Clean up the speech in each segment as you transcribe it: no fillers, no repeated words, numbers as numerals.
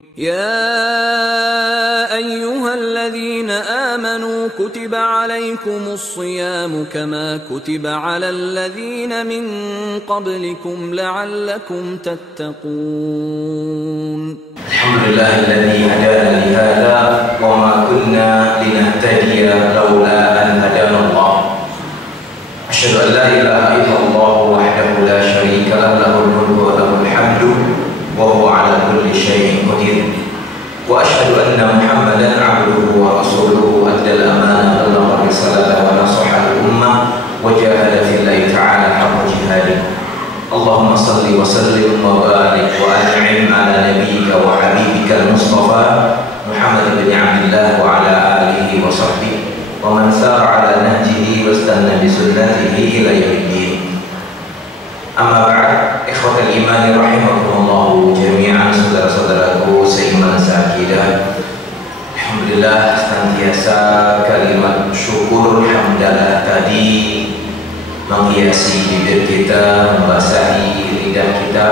يا أيها الذين آمنوا كتب عليكم الصيام كما كتب على الذين من قبلكم لعلكم تتقون. الحمد لله الذي هدانا لهذا وما كنا لنهتدي لولا أن هدانا الله. أشهد أن لا إله إلا الله وحده لا شريك له له الملك وله الحمد وهو على كل شيء قدير. وأشهد أن محمدا عبده ورسوله أدى الأمانة بلغ الرسالة ونصح الأمة وجاهد في الله تعالى حق جهاده. اللهم صل وسلم وبارك وأنعم على نبيك وحبيبك المصطفى محمد بن عبد الله وعلى آله وصحبه ومن سار على نهجه واستنى بسنته إلى يوم الدين. Amma ba'd, ikhwatal iman rahimakumullah jami'an, saudara-saudaraku seiman seakidah. Alhamdulillah, senantiasa kalimat syukur hamdalah tadi menghiasi bibir kita, membasahi lidah kita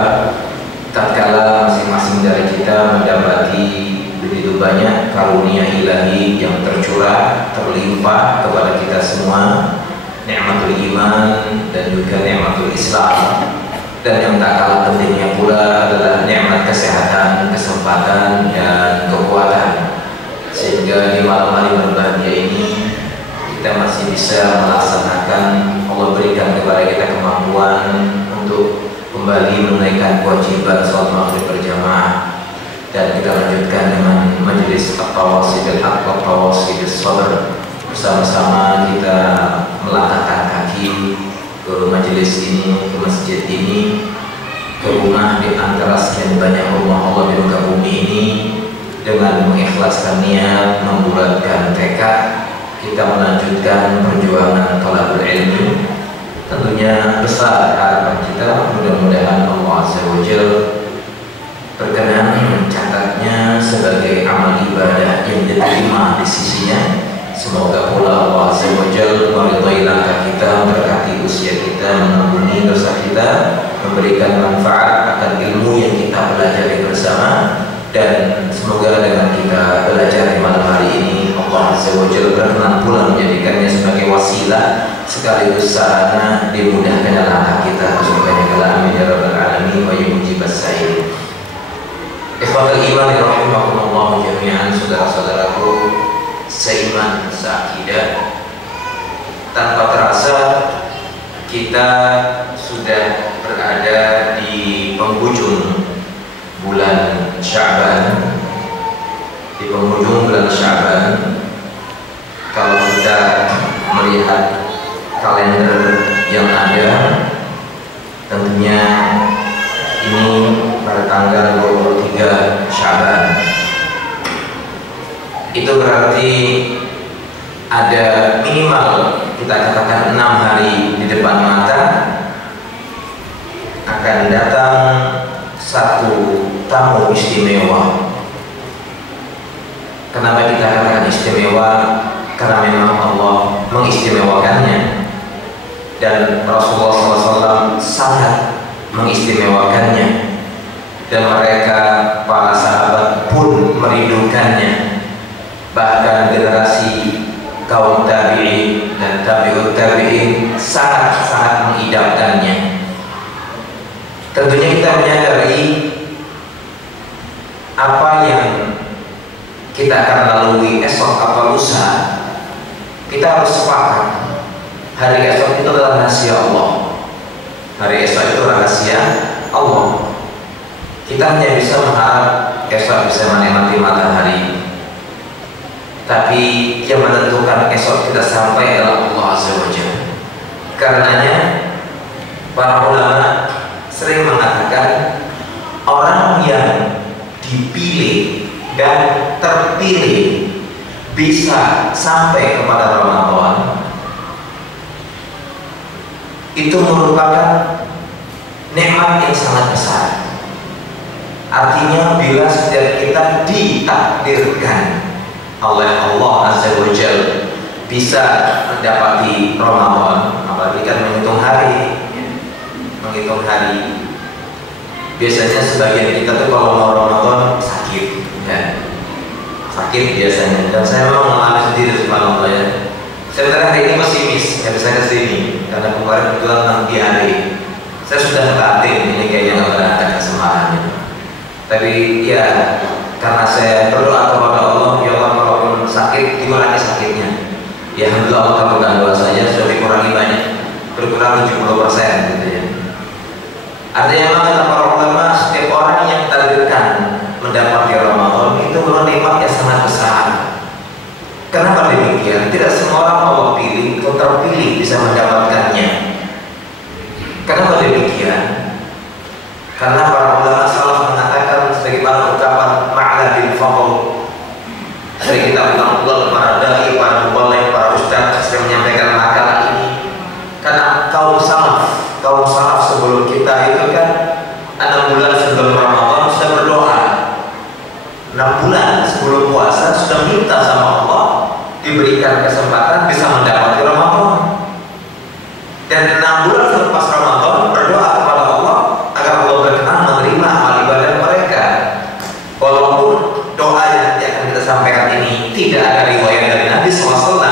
tatkala masing-masing dari kita mendapati begitu banyak karunia ilahi yang tercurah, terlimpah kepada kita semua, nikmatul iman dan juga nikmatul Islam, dan yang tak kalah pentingnya pula adalah nikmat kesehatan, kesempatan dan kekuatan, sehingga di malam hari berbahagia ini kita masih bisa melaksanakan, Allah berikan kepada kita kemampuan untuk kembali menunaikan kewajiban salat maghrib berjamaah, dan kita lanjutkan dengan majelis at-tawassi bil haqq wa at-tawassi bis sabr. Bersama-sama kita melangkahkan kaki ke majelis ini, ke masjid ini, ke rumah di antara sekian banyak rumah Allah di muka bumi ini, dengan mengikhlaskan niat, membulatkan tekad kita melanjutkan perjuangan thalabul ilmi. Tentunya besar harapan kita, mudah-mudahan Allah Azza wa Jalla berkenan mencatatnya sebagai amal ibadah yang diterima di sisinya. Semoga pula Allah Azza wa Jalla meridai langkah kita, memberkati usia kita, mengampuni dosa kita, memberikan manfaat akan ilmu yang kita pelajari bersama, dan semoga dengan kita belajar di malam hari ini Allah Azza wa Jalla berkenan pula menjadikannya sebagai wasilah sekaligus sarana dimudahkan langkah kita. Subhanallah, amin ya rabbal alamin wa yujibas sa'il. Ikhwatul iman rahimakumullah jami'an, saudara-saudaraku seiman seakidah, tanpa terasa kita sudah berada di penghujung bulan Sya'ban. Di penghujung bulan Sya'ban, kalau kita melihat kalender yang ada, tentunya ini pada tanggal 23 Sya'ban. Itu berarti ada minimal kita katakan 6 hari di depan mata akan datang satu tamu istimewa. Kenapa kita katakan istimewa? Karena memang Allah mengistimewakannya, dan Rasulullah SAW sangat mengistimewakannya, dan mereka para sahabat pun merindukannya. Bahkan generasi kaum tabi'in dan tabi'ut tabi'in sangat-sangat mengidamkannya. Tentunya kita menyadari apa yang kita akan lalui esok atau lusa, kita harus sepakat hari esok itu adalah rahasia Allah. Hari esok itu rahasia Allah. Kita hanya bisa mengharap esok bisa menikmati matahari, tapi yang menentukan esok kita sampai adalah Allah Azza wa Jalla. Karenanya para ulama sering mengatakan orang yang dipilih dan terpilih bisa sampai kepada Ramadan itu merupakan nikmat yang sangat besar. Artinya bila setiap kita ditakdirkan oleh Allah Azza wa Jalla bisa mendapati Ramadan, apalagi kan menghitung hari. Biasanya sebagian kita tuh kalau mau Ramadan sakit, sakit biasanya, dan saya memang mengalami sendiri subhanallah ya. Sebenarnya hari ini pesimis, nggak bisa kesini karena kemarin kebetulan 6 hari. Saya sudah batin ini kayaknya nggak berangkat ke Semarang. Tapi ya karena saya berdoa kepada Allah, ya Allah walaupun sakit, dikurangi sakitnya. Ya alhamdulillah Allah kabulkan doa saya, sudah dikurangi banyak, berkurang 70% gitu ya. Artinya memang kata para ulama, setiap orang yang ditakdirkan mendapati Ramadan itu memang nikmat yang sangat besar. Kenapa demikian? Tidak semua orang Allah pilih atau terpilih bisa mendapatkannya. Kenapa demikian? Karena para ulama salaf mengatakan sebagaimana ucapan Ma'la bin Fadl. Sering kita ulang-ulang para dai, para muballigh, para ustaz sering menyampaikan makalah ini. Karena kaum salaf sebelum kita itu kan 6 bulan sebelum Ramadan sudah berdoa. 6 bulan sebelum puasa sudah minta sama Allah diberikan kesempatan bisa mendapati Ramadan. Dan 6 bulan selepas Ramadan berdoa kepada Allah agar Allah berkenan menerima amal ibadah mereka. Walaupun doa yang nanti akan kita sampaikan ini tidak ada riwayat dari Nabi SAW,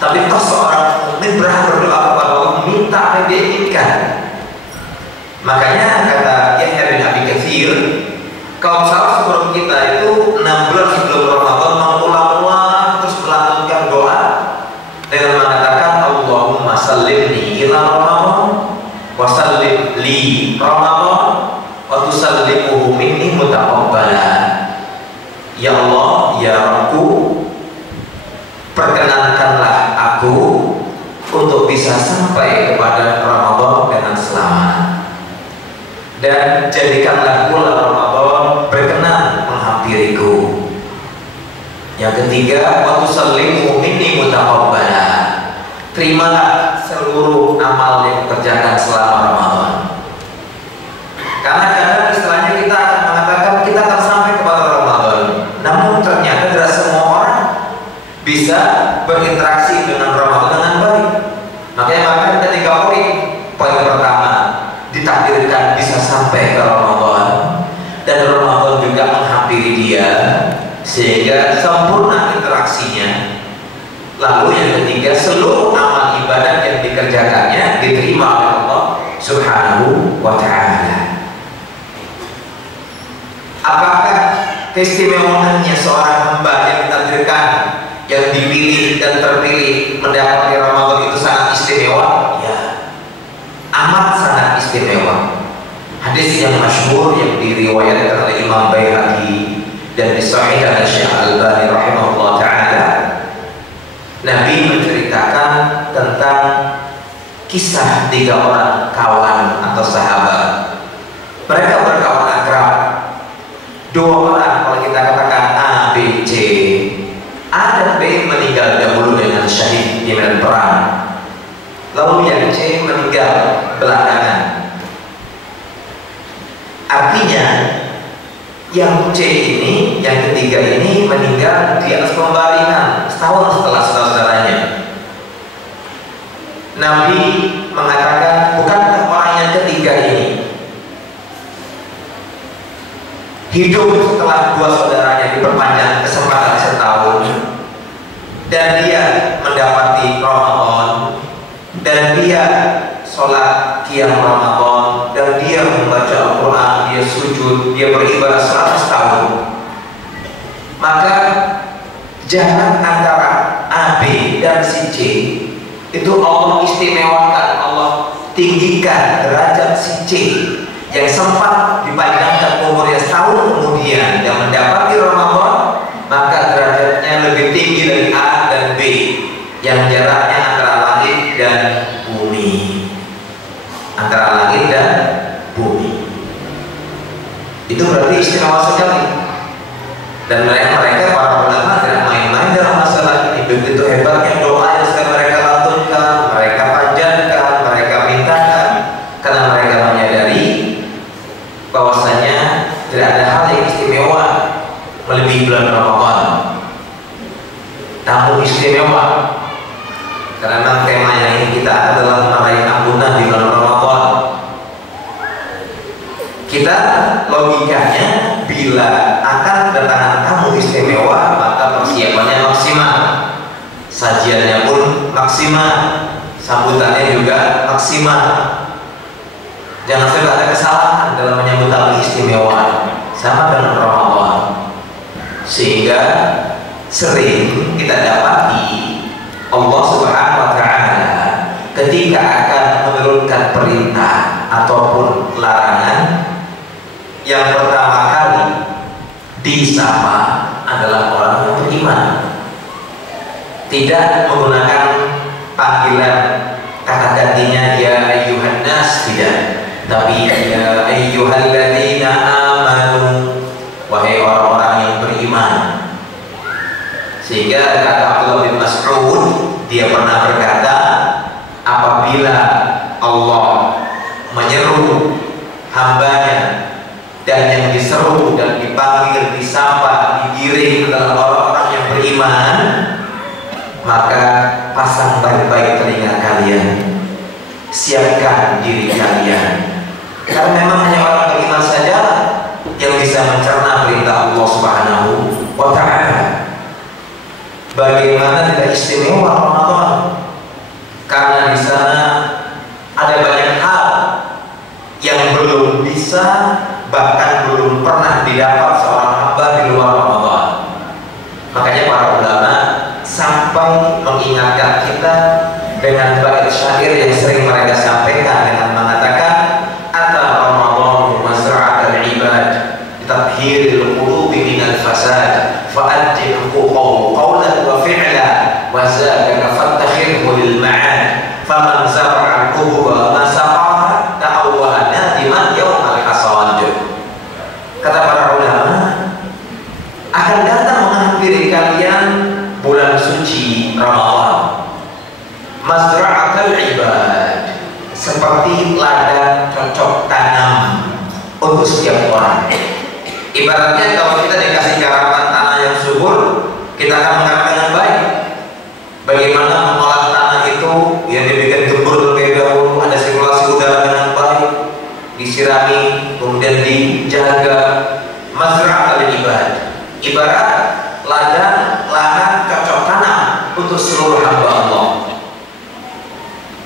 tapi toh seorang mukmin berhak berdoa kepada Allah minta apa yang dia inginkan. Makanya kata Yahya bin Abi Katsir, kaum salaf sebelum kita itu 6 bulan sebelum Ramadan mengulang-ulang terus melantunkan doa dengan mengatakan Allahumma sallimni ila Ramadan wa sallim li Ramadan wa tusallimuhu minni mutaqabbala. Ya Allah, ya Rabbku, perkenankanlah aku untuk bisa sampai kepada Ramadan dengan selamat, dan jadikanlah bulan Ramadan berkenan menghampiriku. Yang ketiga, wa tusallimuhu minni mutaqabbala. Terimalah seluruh amal yang dikerjakan selama Ramadan. Karena kadang istilahnya kita akan mengatakan kita akan sampai kepada Ramadan, namun ternyata tidak semua orang bisa berinteraksi dengan Ramadan dengan baik. Makanya ketika poin pertama ditakdirkan bisa sampai ke Ramadan dan Ramadan juga menghampiri dia sehingga sempurna interaksinya. Lalu yang ketiga, seluruh amal ibadah yang dikerjakannya diterima oleh Allah Subhanahu wa ta'ala. Apakah keistimewaannya seorang hamba yang ditakdirkan, yang dipilih dan terpilih mendapati Ramadan itu sangat istimewa? Ya, amat sangat istimewa. Hadis yang masyhur yang diriwayatkan oleh Imam Baihaqi dan disahihkan oleh Syekh Al-Albani rahimahullah taala, Nabi menceritakan tentang kisah 3 orang kawan atau sahabat. Mereka berkawan akrab. 2 orang, kalau kita katakan A, B, C. A dan B meninggal dahulu dengan syahid di medan perang. Lalu yang C meninggal belakangan. Artinya yang C ini, yang ketiga ini meninggal di atas pembaringan setahun setelah saudara-saudaranya. Nabi mengatakan, bukankah orang yang ketiga ini hidup setelah 2 saudaranya diperpanjang kesempatan setahun, dan dia mendapati Ramadan, dan dia sholat qiyam Ramadan, dan dia membaca Al-Quran, dia sujud, dia beribadah 100 tahun. Maka jarak antara A, B dan si C itu Allah istimewakan, Allah tinggikan derajat si C yang sempat dipanjangkan umurnya setahun kemudian yang mendapati Ramadan, maka derajatnya lebih tinggi dari A dan B yang jaraknya antara langit dan bumi. Antara langit dan bumi. Itu berarti istimewa sekali. Dan mereka para ulama tidak main-main dalam masalah ini. Begitu hebatnya doa yang sedang mereka lantunkan, mereka panjatkan, mereka mintakan, karena mereka menyadari bahwasanya tidak ada hal yang istimewa melebihi bulan Ramadan. Namun istimewa karena memang temanya ini kita adalah meraih ampunan di bulan Ramadan. Kita logikanya bila akan kedatangan tamu istimewa, maka sajiannya pun maksimal, sambutannya juga maksimal. Jangan sampai ada kesalahan dalam menyambut tamu istimewa, sama dengan Ramadan. Sehingga sering kita dapati Allah Subhanahu wa Ta'ala ketika akan menurunkan perintah ataupun larangan, yang pertama kali disapa adalah orang yang beriman. Tidak menggunakan panggilan kata gantinya ya ayyuhan nas, tidak, tapi ya ayyuhalladzina amanu, wahai orang-orang yang beriman. Sehingga kata Abdullah bin Mas'ud, dia pernah berkata, apabila Allah menyeru hambanya dan yang diseru dan dipanggil, disapa, digiring adalah orang-orang yang beriman, maka pasang baik-baik telinga kalian, siapkan diri kalian, karena memang hanya orang beriman saja yang bisa mencerna perintah Allah Subhanahu wa Ta'ala. Bagaimana tidak istimewa Ramadan? Karena di sana ada banyak hal yang belum bisa, bahkan belum pernah didapat seorang hamba di luar Ramadan. Makanya para ulama sampai mengingatkan kita dengan bait syair yang sering mereka sampaikan dengan mengatakan, ata Ramadan mazra'atul ibad tathhiril qulubi minal fasad fa'addi huquqahu qawlan wa fi'la wa zadaka fattakhirhu lil ma'ad faman zar'a al-qubur ma saqaha ta'awwaha nadiman yawmal hasad. Kata para ulama, akan datang menghampiri kalian bulan suci Ramadan, mazra'atul ibad, seperti ladang cocok tanam untuk setiap orang. Ibaratnya kalau kita dikasih garapan tanah yang subur, kita akan menggarap dengan baik. Bagaimana mengolah tanah itu, yang dibikin gembur terlebih dahulu, ada sirkulasi udara dengan baik, disirami, kemudian dijaga. Mazra'atul ibad, ibarat ladang lahan cocok tanam untuk seluruh hamba Allah.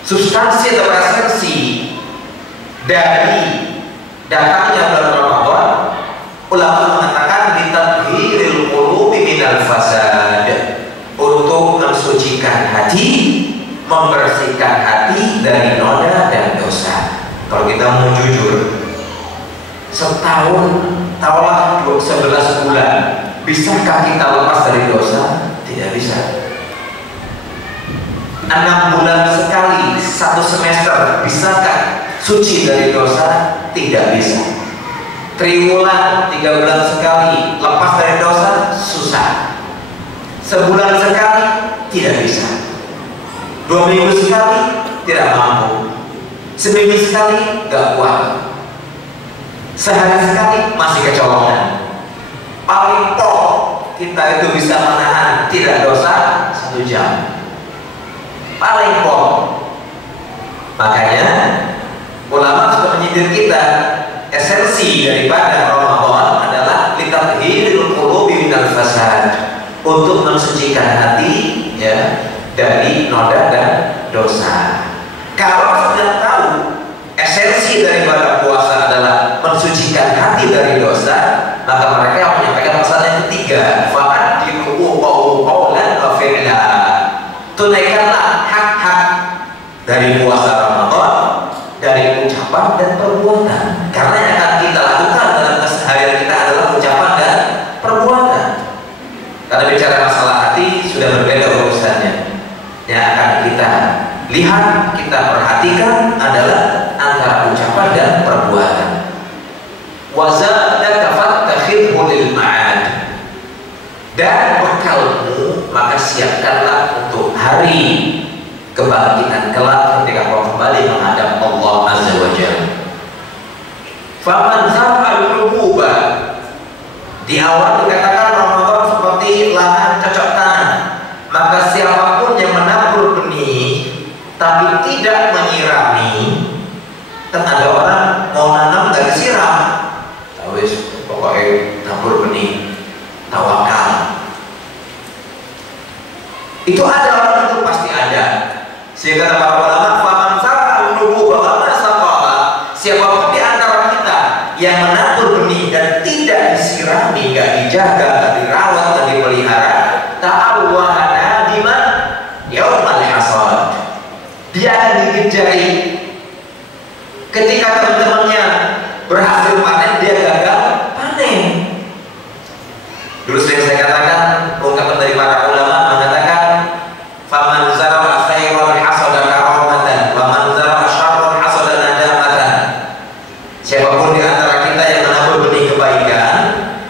Substansi atau esensi dari datangnya bulan Ramadan, ulama mengatakan ditadhhiril qulubi minal fasad, untuk mensucikan hati, membersihkan hati dari noda dan dosa. Kalau kita mau jujur, setahun taruhlah 11 bulan, bisakah kita lepas dari dosa? Tidak bisa. 6 bulan sekali, 1 semester, bisakah suci dari dosa? Tidak bisa. Triwulan, 3 bulan sekali, lepas dari dosa? Susah. Sebulan sekali? Tidak bisa. 2 minggu sekali? Tidak mampu. Seminggu sekali? Gak kuat. Sehari sekali? Masih kecolongan. Paling toh kita itu bisa menahan tidak dosa 1 jam. Paling pol. Makanya ulama sudah menyindir kita, esensi daripada Ramadan adalah litadhhiril qulubi minal fasad, untuk mensucikan hati ya dari noda dan dosa. Kalau sudah tahu esensi daripada puasa adalah mensucikan hati dari dosa, maka mereka menyampaikan pesan yang ketiga, fa'addi huquqahu qawlan wa fi'la. Tunaikanlah hak-hak dari puasa Ramadan, dari ucapan dan perbuatan. Karena yang akan kita lakukan dalam keseharian kita adalah ucapan dan perbuatan. Karena bicara masalah hati sudah berbeda urusannya. Yang akan kita lihat, kita perhatikan adalah antara ucapan dan perbuatan. Wazadaka fattakhidhu lil ma'ad, dan bekalmu maka siapkanlah untuk hari kebangkitan kelak ketika kau kembali menghadap Allah Azza wa Jalla. Faman zar'al hububa, di awal dikatakan Ramadan seperti lahan cocok tanam, maka siapapun yang menabur benih tapi tidak menyirami. Kan ada orang mau nanam nggak disiram, wis pokoknya nabur benih, tawakal. Itu ada Sehingga para ulama, faman zara'a nubuwah wa saqaha, siapapun di antara kita yang menabur benih dan tidak disirami, nggak dijaga, nggak dirawat, nggak dipelihara, ta'awwaha nadiman yaumal hasad. Dia akan digejari ketika teman-temannya berhasil panen, dia gagal panen. Dulu sering saya katakan, ungkapan dari para ulama mengatakan, faman zara'a khairan hasada karamatan, waman zara'a syarran hasada nadamatan. Siapapun di antara kita yang menabur benih kebaikan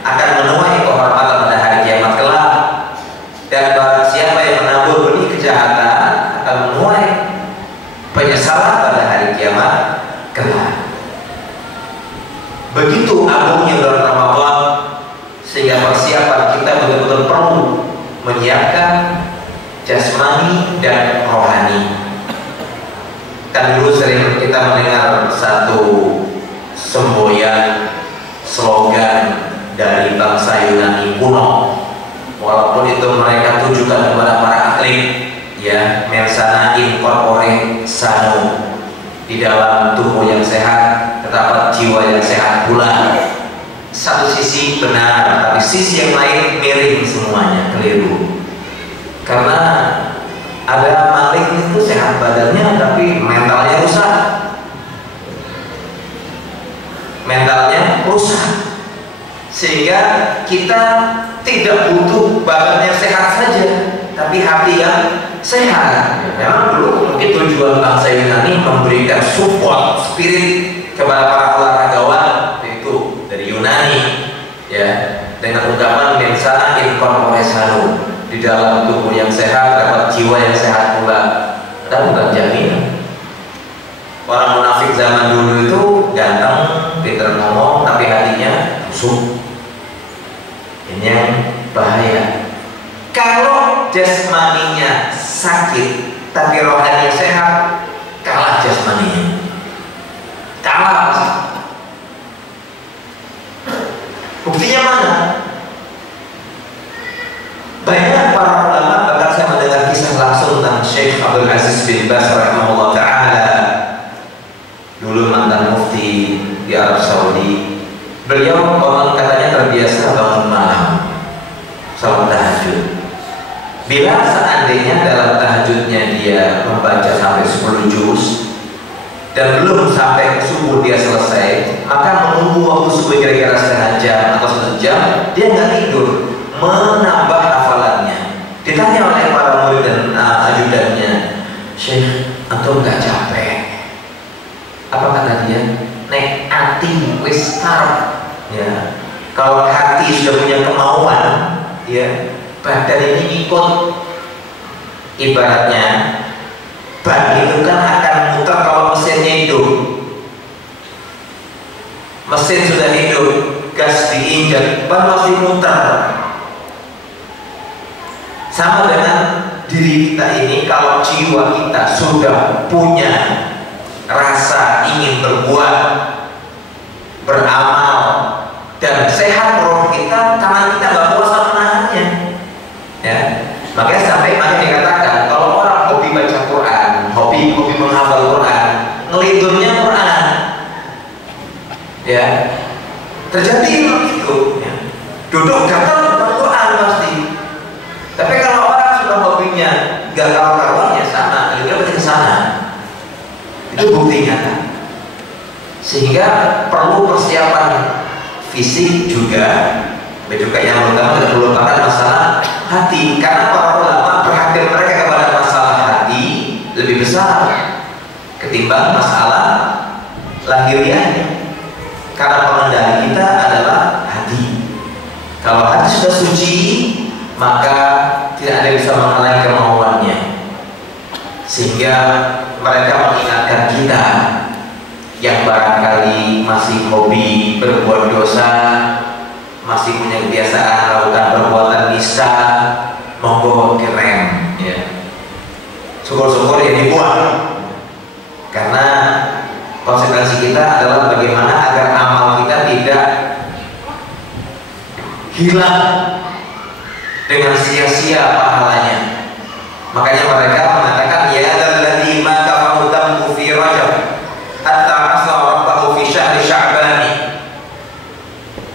akan menuai kehormatan pada hari kiamat kelak, dan barang siapa yang menabur benih kejahatan akan menuai penyesalan pada hari kiamat kelak. Begitu agungnya bulan Ramadan, sehingga persiapan kita betul-betul perlu menyiapkan jasmani dan rohani. Kan dulu sering kita mendengar satu semboyan slogan dari bangsa Yunani kuno, walaupun itu mereka tujukan kepada para atlet, ya, mensana in corpore sano, di dalam tubuh yang sehat terdapat jiwa yang sehat pula. Satu sisi benar, tapi sisi yang lain miring semuanya, keliru. Karena ada maling itu sehat badannya tapi mentalnya rusak. Mentalnya rusak. Sehingga kita tidak butuh badan yang sehat saja, tapi hati yang sehat. Memang dulu mungkin tujuan bangsa Yunani memberikan support spirit kepada para olahragawan itu dari Yunani, ya, dengan ungkapan mensana in corpore sano, di dalam tubuh yang sehat dapat jiwa yang sehat pula. Dan bukan jaminan. Orang munafik zaman dulu itu ganteng, pintar ngomong, tapi hatinya busuk. Ini yang bahaya. Kalau jasmaninya sakit tapi rohaninya sehat, kalah jasmaninya, kalah. Buktinya mana? Banyak para ulama, bahkan saya mendengar kisah langsung tentang Syekh Abdul Aziz bin Baz rahimahullah ta'ala, dulu mantan mufti di Arab Saudi. Beliau orang katanya terbiasa bangun malam salat tahajud. Bila seandainya dalam tahajudnya dia membaca sampai 10 juz dan belum sampai subuh dia selesai, maka menunggu waktu subuh kira-kira setengah jam atau 1 jam, dia nggak tidur, menambah hafalannya. Ditanya oleh para murid dan ajudannya, Syekh, antum nggak capek? Apa kata dia? Nek hati wis karep, ya. Kalau hati sudah punya kemauan, ya, badan ini ikut. Ibaratnya ban itu kan akan muter kalau mesinnya hidup. Mesin sudah hidup, gas diinjak, ban masih muter. Sama dengan diri kita ini, kalau jiwa kita sudah punya rasa ingin berbuat, beramal, dan sehat roh kita, tangan kita nggak kuasa menahannya, ya. Makanya sampai dikatakan kalau orang hobi baca Quran, hobi menghafal Quran, ngelidurnya Quran, ya, terjadi begitu, ya. Duduk gatal baca Quran pasti. Tapi kalau orang sudah hobinya gak karuan-karuannya sama, juga ke sana. Itu buktinya. Sehingga perlu persiapan fisik juga yang pertama tidak melupakan masalah hati, karena para ulama perhatian mereka kepada masalah hati lebih besar ketimbang masalah lahiriahnya, karena pengendali kita adalah hati. Kalau hati sudah suci, maka tidak ada yang bisa menghalangi kemauannya, sehingga mereka mengingatkan kita yang barangkali masih hobi berbuat dosa, masih punya kebiasaan melakukan perbuatan nista, monggo direm, ya. Syukur-syukur ya dibuang, karena konsekuensi kita adalah bagaimana agar amal kita tidak hilang dengan sia-sia pahalanya. Makanya mereka mengatakan ya adzalladzi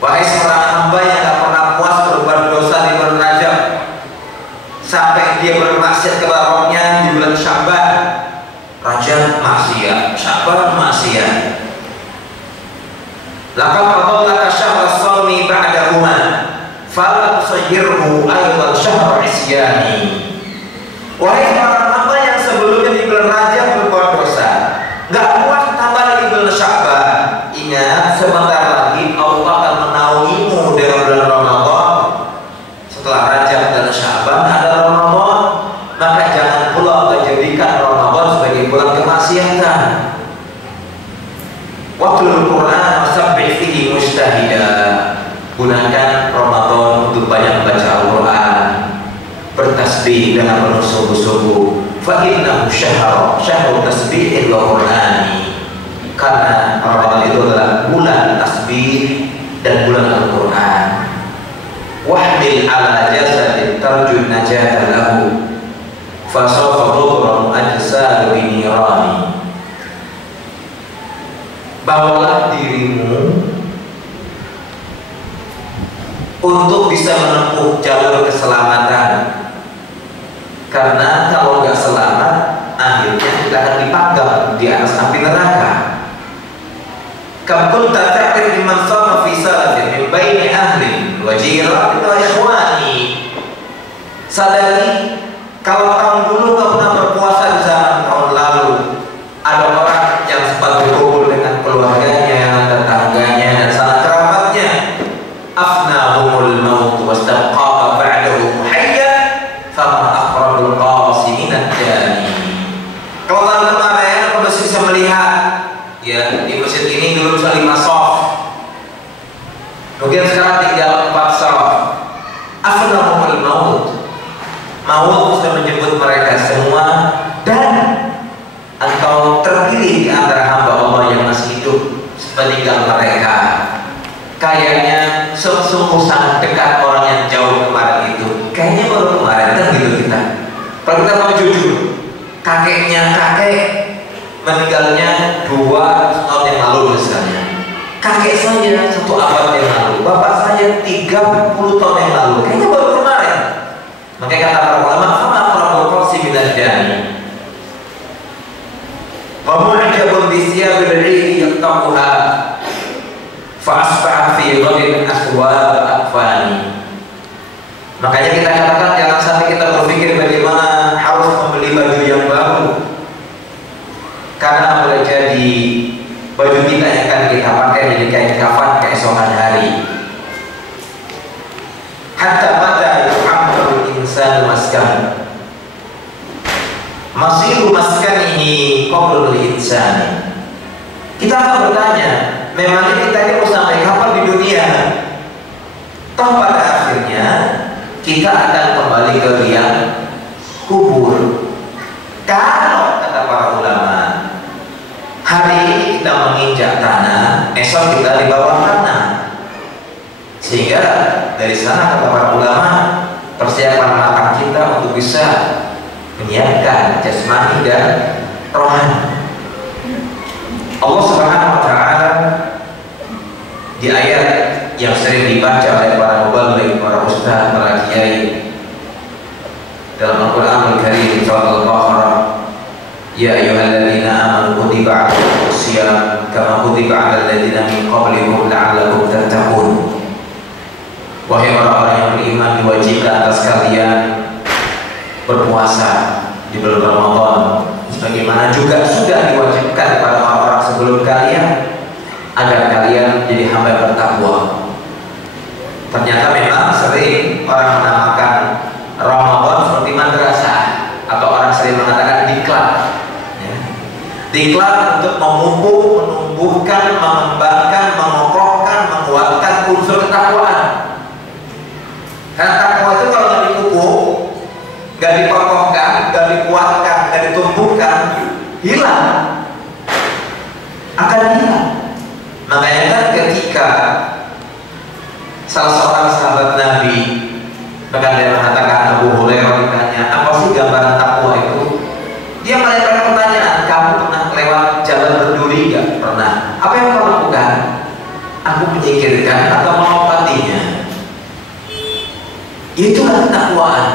Wahai seorang hamba yang gak pernah puas berbuat dosa di bulan Rajab sampai dia bermaksiat kepada Rabbnya di bulan Sya'ban. Rajab maksiat, Sya'ban maksiat. Laqad adallaka syahra shaumi ba'dahuma fala tusayyirhu ayyuhal syahra isyani. Wahai seorang hamba yang sebelumnya di bulan Rajab berbuat dosa, gak puas tambah lagi bulan Sya'ban. Ingat, sebentar lagi Allah akan menaungimu dengan bulan Ramadan. Setelah Rajab dan Sya'ban ada Ramadan, maka jangan pula menjadikan Ramadan sebagai bulan kemaksiatan. Watlul Quran wasabbih fihi mujtahida. Gunakan Ramadan untuk banyak baca Al-Quran, bertasbih dengan penuh sungguh-sungguh. Fa innahu syahrul tasbih wa Qur'ani. Karena Ramadan itu adalah bulan tasbih dan bulan Al-Quran. Wahmil ala jasadin tarjun najatan lahu fasawfa tudram ajsadu binirani. Bawalah dirimu untuk bisa menempuh jalur keselamatan, karena kalau nggak selamat akhirnya kita akan dipanggang di atas api neraka. Kam kunta ta'rif liman sama fi salafin min baini ahli wa jiran wa ikhwani. Sadari kalau tahun dulu nggak pernah berpuasa di zaman tahun lalu, ada orang yang sempat berkumpul dengan keluarganya, tetangganya, dan sanak kerabatnya. Afnahumul maut wastabqa ba'dahu muhayyan fama aqrabul qasimin ad-dani. Kalau tahun kemarin aku masih bisa melihat ya, di masjid ini dulu 5 shaf, kemudian sekarang tinggal 4 shaf. Afnahumul maut, maut sudah menjemput mereka semua, dan engkau terpilih di antara hamba Allah yang masih hidup sepeninggal mereka. Kayaknya sungguh sangat dekat orang yang jauh kemarin itu. Kayaknya baru kemarin kan gitu kita. Kalau kita mau jujur, kakeknya kakek meninggalnya 2 tahun yang lalu misalnya. Kakek saya 1 abad yang lalu, bapak saya 30 tahun yang lalu. Kayaknya baru kemarin. Makanya kata para ulama, "Fama aqrabul qasi minad dani." Wa mu'jabun bi siyabil 'ilmi yaqtaquha fa asbaha fi ghadin aswab akfani. Makanya kita katakan jangan sampai kita berpikir bagaimana harus membeli baju yang baru, karena boleh jadi baju kita yang akan kita pakai menjadi kain kafan keesokan hari. Hatta mata yu'ammaru insanu maskan masiru maskanihi qablul insani. Kita akan bertanya, memangnya kita ini mau sampai kapan di dunia? Toh pada akhirnya kita akan kembali ke liang kubur. Kalau kata para ulama, hari ini kita menginjak tanah, esok kita di bawah tanah. Sehingga dari sana kata para ulama, persiapan matang kita untuk bisa menyiapkan jasmani dan rohani. Allah Subhanahu wa Ta'ala di ayat yang sering dibaca oleh para muballigh, para ustaz, para kiai dalam Al-Qur'an Al-Karim surah Al-Baqarah, ya ayyuhalladzina amanu kutiba 'alaikumus shiyam kama kutiba 'alal ladzina min qablikum la'allakum tattaqun. Wahai orang-orang yang beriman, diwajibkan atas kalian berpuasa di bulan Ramadan sebagaimana juga sudah diwajibkan kepada orang-orang sebelum kalian, agar kalian menjadi hamba yang bertakwa. Ternyata memang sering orang menamakan Ramadan seperti madrasah, atau orang sering mengatakan diklat ya. Diklat untuk memupuk, menumbuhkan, mengembangkan, mengokohkan, menguatkan unsur ketakwaan. Karena takwa itu kalau nggak dipupuk, nggak dikokohkan, nggak dikuatkan, nggak ditumbuhkan, hilang, akan hilang. Makanya kan ketika salah seorang sahabat Nabi, bahkan dia mengatakan, Abu Hurairah ditanya, apa sih gambaran takwa itu? Dia melempar pertanyaan, kamu pernah lewat jalan berduri? Gak pernah. Apa yang kamu lakukan? Aku menyingkirkan atau melewatinya. Itulah ketakwaan.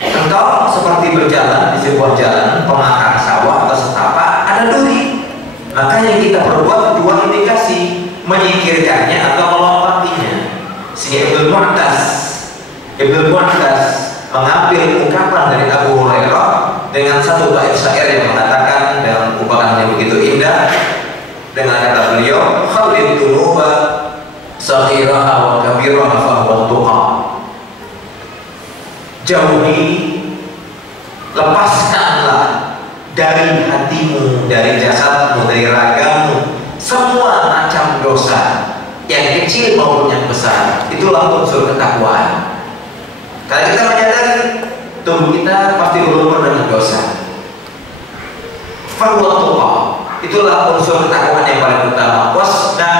Engkau seperti berjalan di sebuah jalan pemakar sawah atau setapak, ada duri. Maka yang kita perbuat dua indikasi, menyingkirkannya atau melompatinya. Sehingga Ibnu Mu'taz mengambil ungkapan dari Abu Hurairah dengan satu bait syair yang mengatakan dalam ungkapan yang begitu indah, dengan kata beliau, khalid dunuba saghiraha wa kabiraha fa huwa tuqa. Jauhi, lepaskanlah dari hatimu, dari jasadmu, dari ragamu semua macam dosa, yang kecil maupun yang besar. Itulah unsur ketakwaan. Kalau kita menyadari tubuh kita pasti berlumur dengan dosa, itulah unsur ketakwaan yang paling utama. Wasna,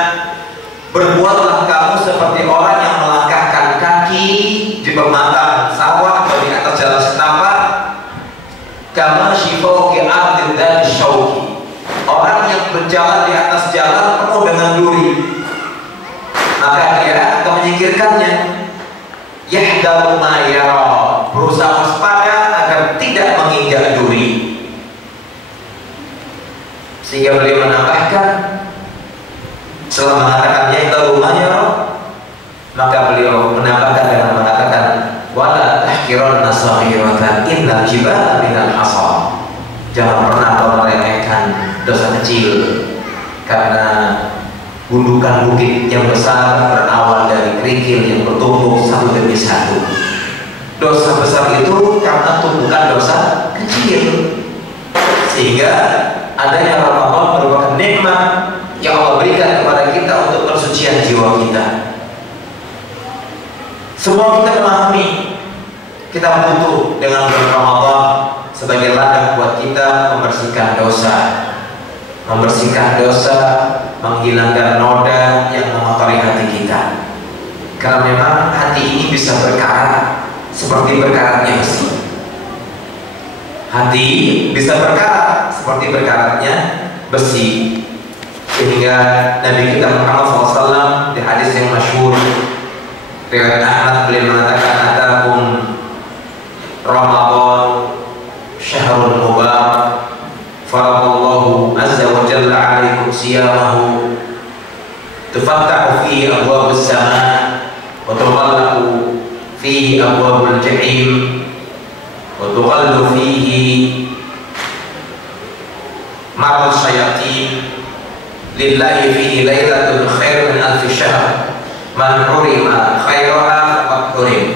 berbuatlah kamu seperti orang yang melangkahkan kaki di pematang sawah atau di atas jalan setapak. Kama shifauki ardin dan syauki, orang yang berjalan di atas jalan penuh dengan duri, maka dia akan menyingkirkannya. Yahdaru ma yara, berusaha waspada agar tidak menginjak duri. Sehingga beliau menambahkan, setelah mengatakan yahdaru ma yara, maka beliau menambahkan dengan mengatakan wala tahkiranna saghiratan innal jibala minal hasa. Jangan pernah kau meremehkan dosa kecil, karena gundukan bukit yang besar berawal dari kerikil yang bertumpuk satu demi satu. Dosa besar itu karena tumpukan dosa kecil. Sehingga adanya Ramadan merupakan nikmat yang Allah berikan kepada kita untuk persucian jiwa kita. Semua kita memahami kita butuh dengan bulan Ramadan sebagai ladang buat kita membersihkan dosa, menghilangkan noda yang mengotori hati kita. Karena memang hati ini bisa berkarat seperti berkaratnya besi. Hati bisa berkarat seperti berkaratnya besi. Sehingga Nabi kita Muhammad SAW di hadis yang masyhur riwayat Ahmad, beliau mengatakan atakum Ramadan syahrul mubarak faradallahu azza wa jalla alaikum siyamahu tufattahu fihi abwabus sama wa tughallaqu fihi abwabul jahim wa tughallu fihi marad syayatin lillahi fihi lailatul khair min alfi syahr man hurima khairaha faqad hurim.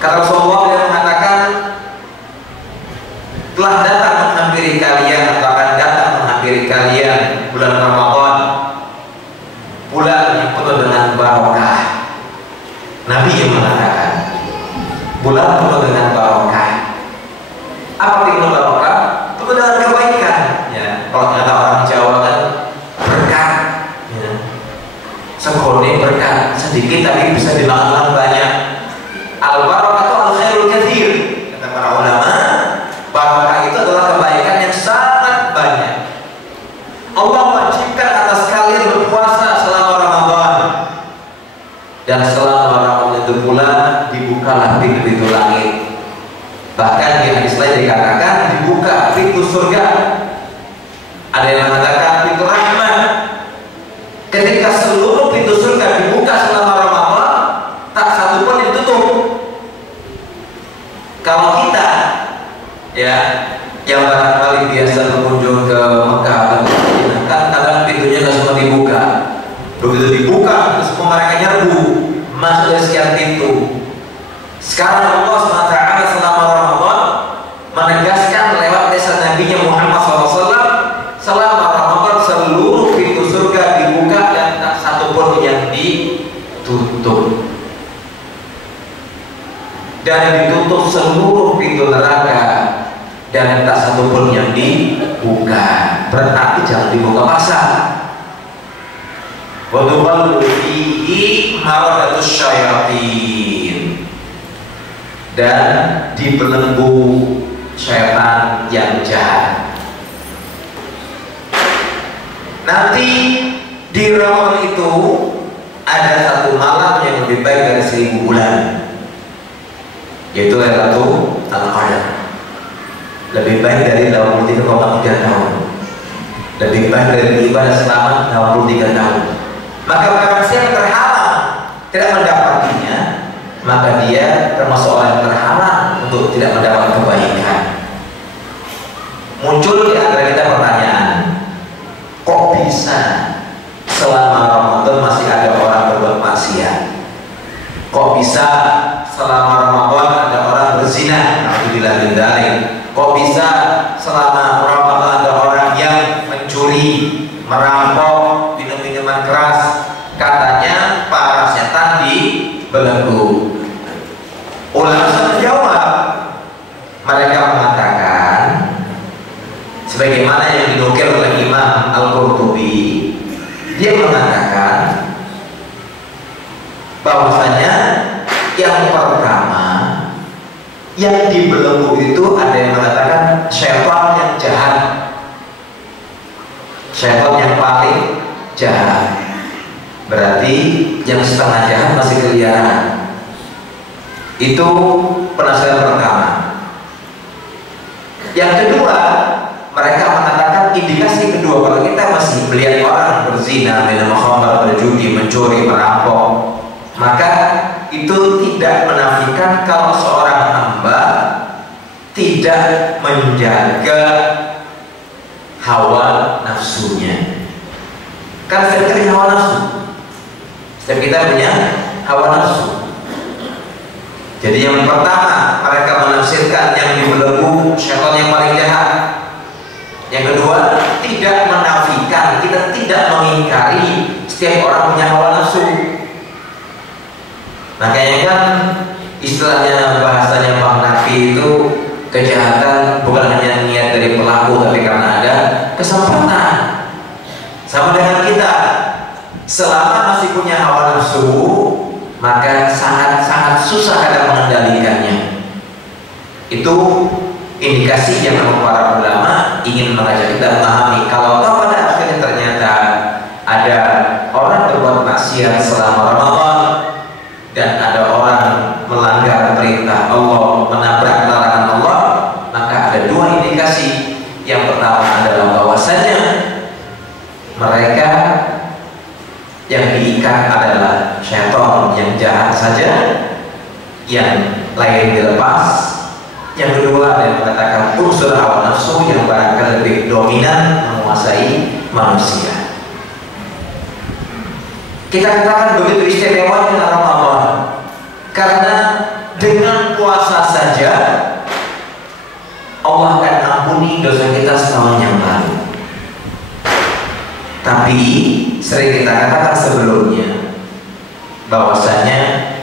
Kata Rasulullah yang mengatakan telah datang menghampiri kalian atau akan datang menghampiri kalian bulan Ramadan, bulan yang penuh dengan barokah. Nabi yang mengatakan bulan penuh dengan barokah. Apa itu penuh barokah? Penuh dengan kebaikan. Ya, kalau kata orang Jawa kan berkah. Ya. Sekone berkah sedikit tapi bisa dimakan banyak. Al barokah itu al khairul katsir. Kata para ulama, barokah itu adalah kebaikan yang sangat banyak. Allah wajibkan atas kalian berpuasa selama Ramadan, dan selama Ramadan itu pula dibukalah pintu langit. Bahkan di hadis lain dikatakan dibuka pintu surga. Ada yang mengatakan pintu rahmat. Ketika seluruh pintu surga dibuka selama Ramadan, tak satu pun ditutup. Kalau kita ya yang barangkali biasa berkunjung ke Mekah kan kadang pintunya nggak semua dibuka. Begitu dibuka, semua mereka nyerbu masuk dari sekian pintu. Sekarang Allah SWT selama Ramadan menegaskan lewat lisan Nabi Muhammad SAW, selama Ramadan seluruh pintu surga dibuka dan tak satu pun yang ditutup. Dan ditutup seluruh pintu neraka dan tak satu pun yang dibuka. Berarti jangan dibuka paksa. Wa tuqallu fihi maradatus syayatin, dan dibelenggu syaitan yang jahat. Nanti Di Ramadan itu ada satu malam yang lebih baik dari 1000 bulan, yaitu Lailatul Qadar. Lebih baik dari 83,3 tahun. Lebih baik dari ibadah selama 83 tahun. Maka barang siapa terhalang tidak mendapatinya, maka dia termasuk orang yang terhalang untuk tidak mendapat kebaikan. Muncul di antara kita pertanyaan, kok bisa selama Ramadan masih ada orang berbuat maksiat? Kok bisa selama Ramadan ada orang berzina? Alhamdulillah min dzalik. Kok bisa selama Ramadan ada orang yang mencuri, merampok, minum minuman keras? Katanya para setan dibelenggu. Ulama menjawab, mereka mengatakan sebagaimana yang dinukil oleh Imam Al-Qurtubi, dia mengatakan bahwasanya yang pertama yang dibelenggu itu ada yang mengatakan syaitan yang jahat, syaitan yang paling jahat. Berarti yang setengah jahat masih keliaran. Itu penafsiran pertama. Yang kedua, mereka mengatakan indikasi kedua, kalau kita masih melihat orang berzina, minum khamar, berjudi, mencuri, merampok, maka itu tidak menafikan kalau seorang hamba tidak menjaga hawa nafsunya. Kan setiap kita punya hawa nafsu, setiap kita punya hawa nafsu. Jadi yang pertama mereka menafsirkan yang dibelenggu syaitan yang paling jahat. Yang kedua, tidak menafikan, kita tidak mengingkari setiap orang punya hawa nafsu. Makanya kan istilahnya, bahasanya Bang Nafi itu, kejahatan bukan hanya niat dari pelaku, tapi karena ada kesempatan. Sama dengan kita, selama masih punya hawa nafsu, maka sangat-sangat susah ada mengendalikannya. Itu indikasi yang para ulama ingin mengajak kita memahami, kalau pada akhirnya ternyata ada orang berbuat maksiat selama Ramadan dan ada orang melanggar perintah Allah, menabrak larangan Allah, maka ada dua indikasi. Yang pertama adalah bahwasanya mereka yang diikat adalah syaitan yang jahat saja, yang lain dilepas. Yang kedua ada yang mengatakan unsur hawa nafsu yang barangkali lebih dominan menguasai manusia. Kita katakan begitu istimewa dengan Ramadan karena dengan puasa saja Allah akan ampuni dosa kita setahun yang lalu. Tapi sering kita katakan sebelumnya bahwasanya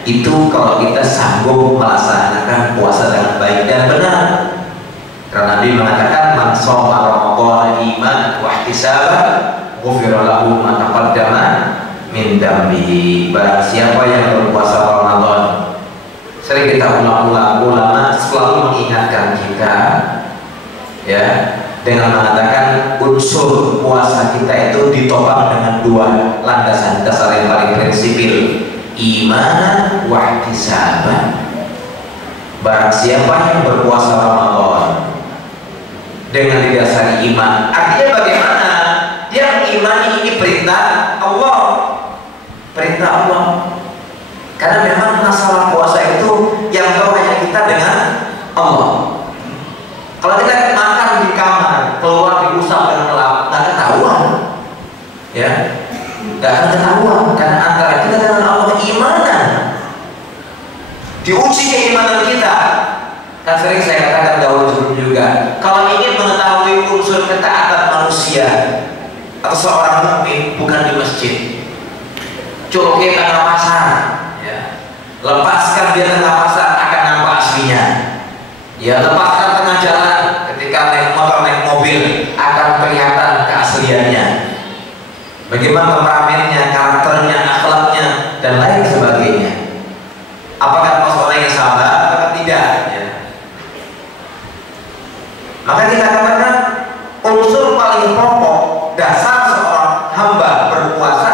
itu kalau kita sanggup melaksanakan puasa dengan baik dan benar. Karena Nabi mengatakan man shoma Ramadan imanan wa ihtisaban ghufira lahu ma taqaddama min dambihi. Barang siapa yang berpuasa Ramadan, sering kita ulang-ulang, ulama selalu mengingatkan kita ya, dengan mengatakan unsur puasa kita itu ditopang dengan dua landasan dasar yang paling prinsipil, iman wa ihtisaban. Barang siapa yang berpuasa Ramadan dengan didasari iman, artinya bagaimana? Dia mengimani ini perintah Allah, perintah Allah. Karena memang masalah puasa itu yang tahu hanya kita dengan Allah. Kalau kita makan di kamar, keluar diusap dengan lap, nggak ketahuan, ya, nggak akan ketahuan. Karena antara kita dengan Allah imanan, diuji keimanan kita. Kan sering saya katakan dahulu juga, kalau ingin mengetahui unsur ketaatan manusia atau seorang mukmin bukan di masjid, coba tengah pasar, ya, lepaskan dia tengah pasar akan nampak aslinya. Ya, lepaskan tengah jalan, ketika naik motor, naik mobil akan kelihatan keasliannya. Bagaimana temperamennya, karakternya, akhlaknya, dan lain sebagainya. Apakah orang yang sabar atau tidak? Ya. Maka kita katakan unsur paling pokok dasar seorang hamba berpuasa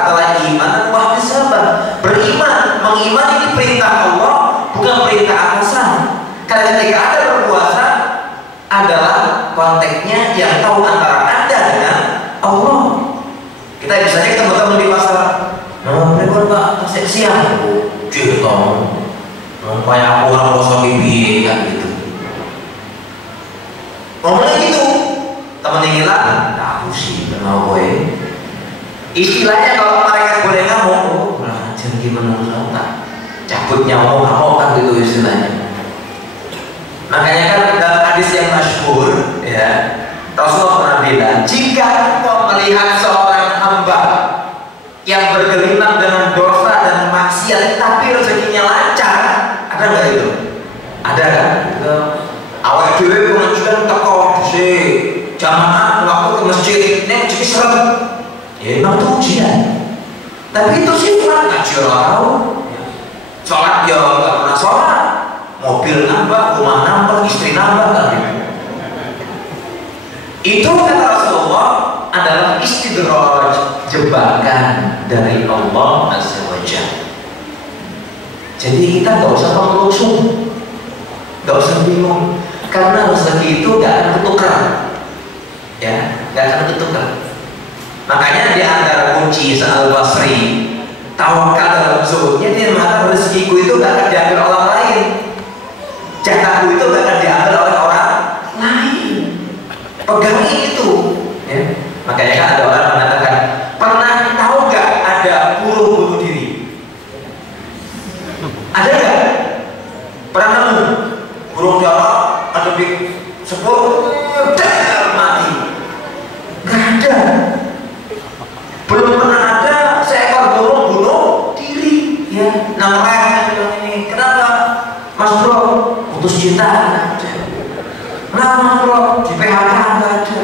Istilahnya kalau malaikat boleh ngamuk, oh jangan gimana tak cabut nyawa ngamuk kan gitu istilahnya. Makanya kan dalam hadis yang masyhur ya, Rasulullah pernah bilang, jika engkau melihat seorang hamba yang bergelimang dengan dosa dan maksiat tapi rezekinya lancar, ada nggak itu? Ada kan? Awal dewe pengajian teko di jamaah waktu ke masjid, nek jadi serem. Ya memang itu ujian. Tapi itu sifat ngaji orang tahu. Sholat ya nggak pernah sholat, mobil nambah, rumah nambah, istri nambah kan gitu. Itu kata Rasulullah adalah istidraj, jebakan dari Allah Azza wa Jalla. Jadi kita nggak usah mengelusung, nggak usah bingung, karena rezeki itu nggak akan ketukar, ya, nggak akan ketukar. Makanya di antara kunci Al-Basri tawakal dalam zuhudnya, dia mengatakan rezekiku itu nggak akan diambil orang lain, jatahku itu nggak akan diambil oleh orang lain. Pegangi itu, ya. Makanya kan ada orang mengatakan, pernah tahu nggak ada burung bunuh diri? Ada nggak? Pernah nemu burung jalak ada di sepuluh mati? Nggak ada. Belum pernah ada seekor burung bunuh diri. Ya, namanya bilang ini, kenapa? Mas bro, putus cinta? Kenapa mas bro? Di PHK nggak ada.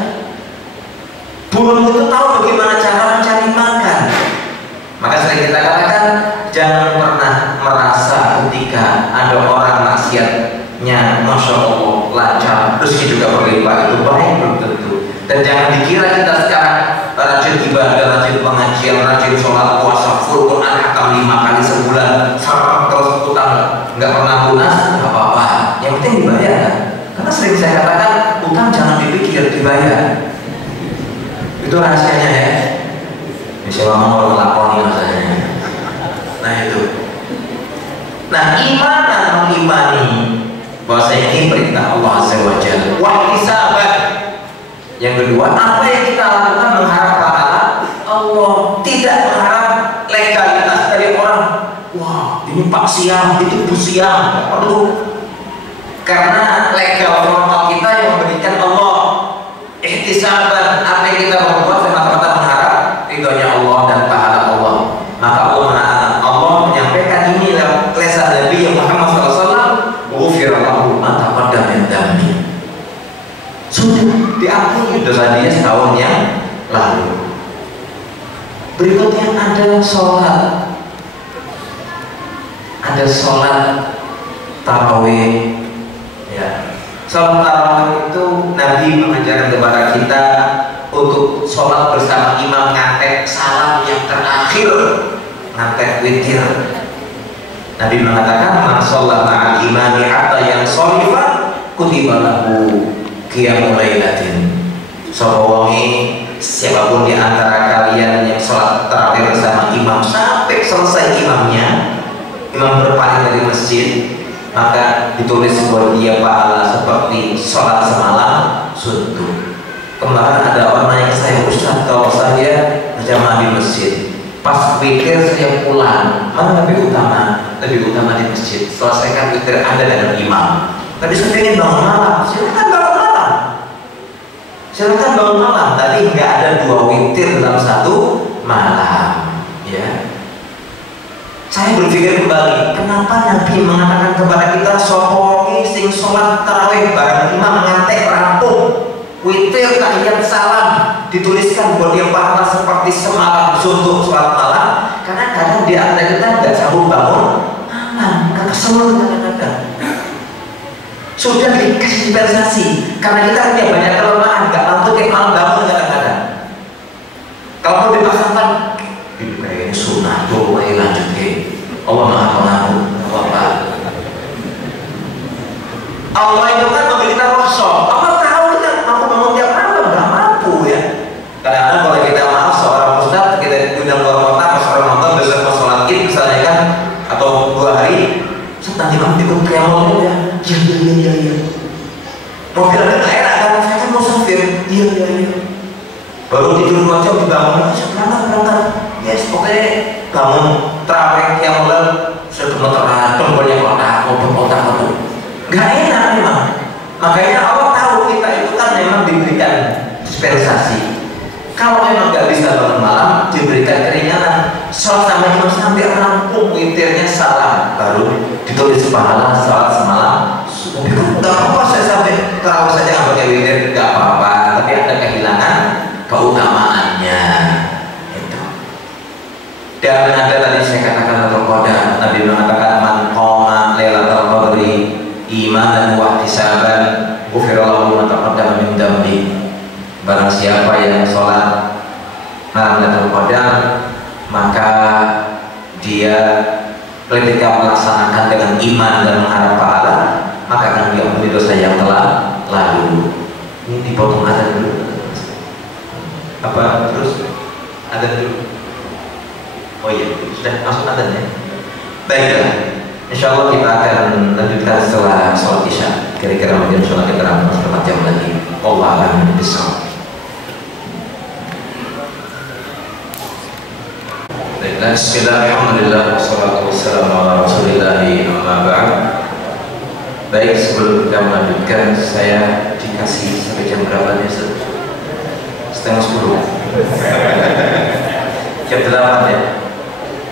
Burung itu tahu bagaimana cara mencari makan. Maka sering kita katakan, jangan pernah merasa ketika ada orang maksiatnya Masya Allah lancar, rezeki juga berlimpah, itu baik, belum tentu. Dan jangan dikira kita sekarang rajin ibadah, rajin pengajian, rajin sholat, puasa, full Quran, hakam 5 kali sebulan, terus utang nggak pernah lunas, nggak apa-apa. Yang penting dibayar kan? Karena sering saya katakan, utang jangan dipikir, dibayar. Itu rahasianya ya. Misalnya mau melakoni rasanya. Nah itu. Nah iman dan mengimani bahwa ini perintah Allah Azza wa Jalla. Wahtisaban. Yang kedua, apa yang kita lakukan mengharap pahala Allah, tidak mengharap legalitas dari orang. Wah, ini Pak Siam, itu Bu Siam. Aduh. Karena legal formal kita yang memberikan Allah. Ihtisaban, apa yang kita berbuat semata-mata mengharap ridhonya Allah dan pahala Allah. Maka Allah menyampaikan ini lewat lisan Nabi Muhammad SAW, ghufira lahu ma taqaddama min dhanbi. Sudah diampuni dosa dia setahun yang lalu. Berikutnya ada sholat, tarawih. Ya. Sholat tarawih itu Nabi mengajarkan kepada kita untuk sholat bersama imam, ngantek salam yang terakhir, ngantek witir. Nabi mengatakan, man sholat ma'al imami hatta yang sholifah kutiba lahu qiyamul lailatin. Siapapun di antara kalian yang sholat tarawih bersama imam sampai selesai imamnya, imam berpaling dari masjid, maka ditulis buat dia pahala seperti sholat semalam suntuk. Kemarin ada orang nanya ke saya, Ustaz, kalau saya berjamaah di masjid, pas witir saya pulang, mana lebih utama? Lebih utama di masjid. Selesaikan witir Anda dengan imam. Tapi saya ingin bangun malam, silakan bangun malam. Silakan bangun malam. Tapi nggak ada 2 witir dalam 1 malam. Ya. Saya berpikir kembali, kenapa Nabi mengatakan kepada kita sokongi sing sholat tarawih bareng imam ngantek rampung, witir tahiyat salam, dituliskan buat dia pahala seperti semalam suntuk sholat malam. Karena kadang di antara kita nggak sanggup bangun malam, nggak kesel kadang-kadang. Sudah dikasih dispensasi, karena kita punya banyak kelemahan, nggak mampu kayak malam bangun kadang-kadang. Kalau dipaksakan, hidup kayak ini sunnah tuh, lanjut Allah Maha Pengampun, apa? Allah itu kan memberi kita rokso. Allah tahu kita mampu bangun tiap malam, nggak mampu ya. Kadang-kadang kalau kita maaf seorang ustaz, kita diundang ke kota, seorang nonton besok mau sholat id misalnya kan, atau 2 hari, nanti malam ikut kreolnya ya. Iya. Mobil ada nggak enak kan? Saya kan mau safir. Iya. Baru tidur 2 jam dibangun, berangkat. saya bangun terawih yang mulai sebentar banyak otak itu nggak enak memang. Makanya Allah tahu kita itu kan memang diberikan dispensasi. Kalau memang nggak bisa bangun malam, diberikan keringanan. Sholat sama imam sampai rampung witirnya salah, baru ditulis pahala sholat semalam. Nggak apa-apa saya sampai tarawih saja nggak pakai witir, nggak apa-apa. Tapi ada kehilangan keutamaannya itu. Dan ada tadi saya katakan Al-Qadar, Nabi mengatakan man qama lailatul qadri imanan wa ihtisaban ghufira lahu ma taqaddama min dhanbi. Barang siapa yang sholat malam Lailatul Qadar, maka dia ketika melaksanakan dengan iman dan mengharap pahala, maka akan diampuni dosa yang telah lalu. Ini dipotong azan dulu. Apa terus azan dulu? Oh iya, sudah masuk azan ya. Baiklah, insya Allah kita akan lanjutkan setelah sholat isya. Kira-kira mungkin sholat kita 4 jam lagi. Allah akan bisa. Bismillah, alhamdulillah, wassalatu wassalamu ala rasulillah, amma ba'd. Baik, sebelum kita melanjutkan, saya dikasih sampai jam berapa nih? Setengah 10 jam 8 ya?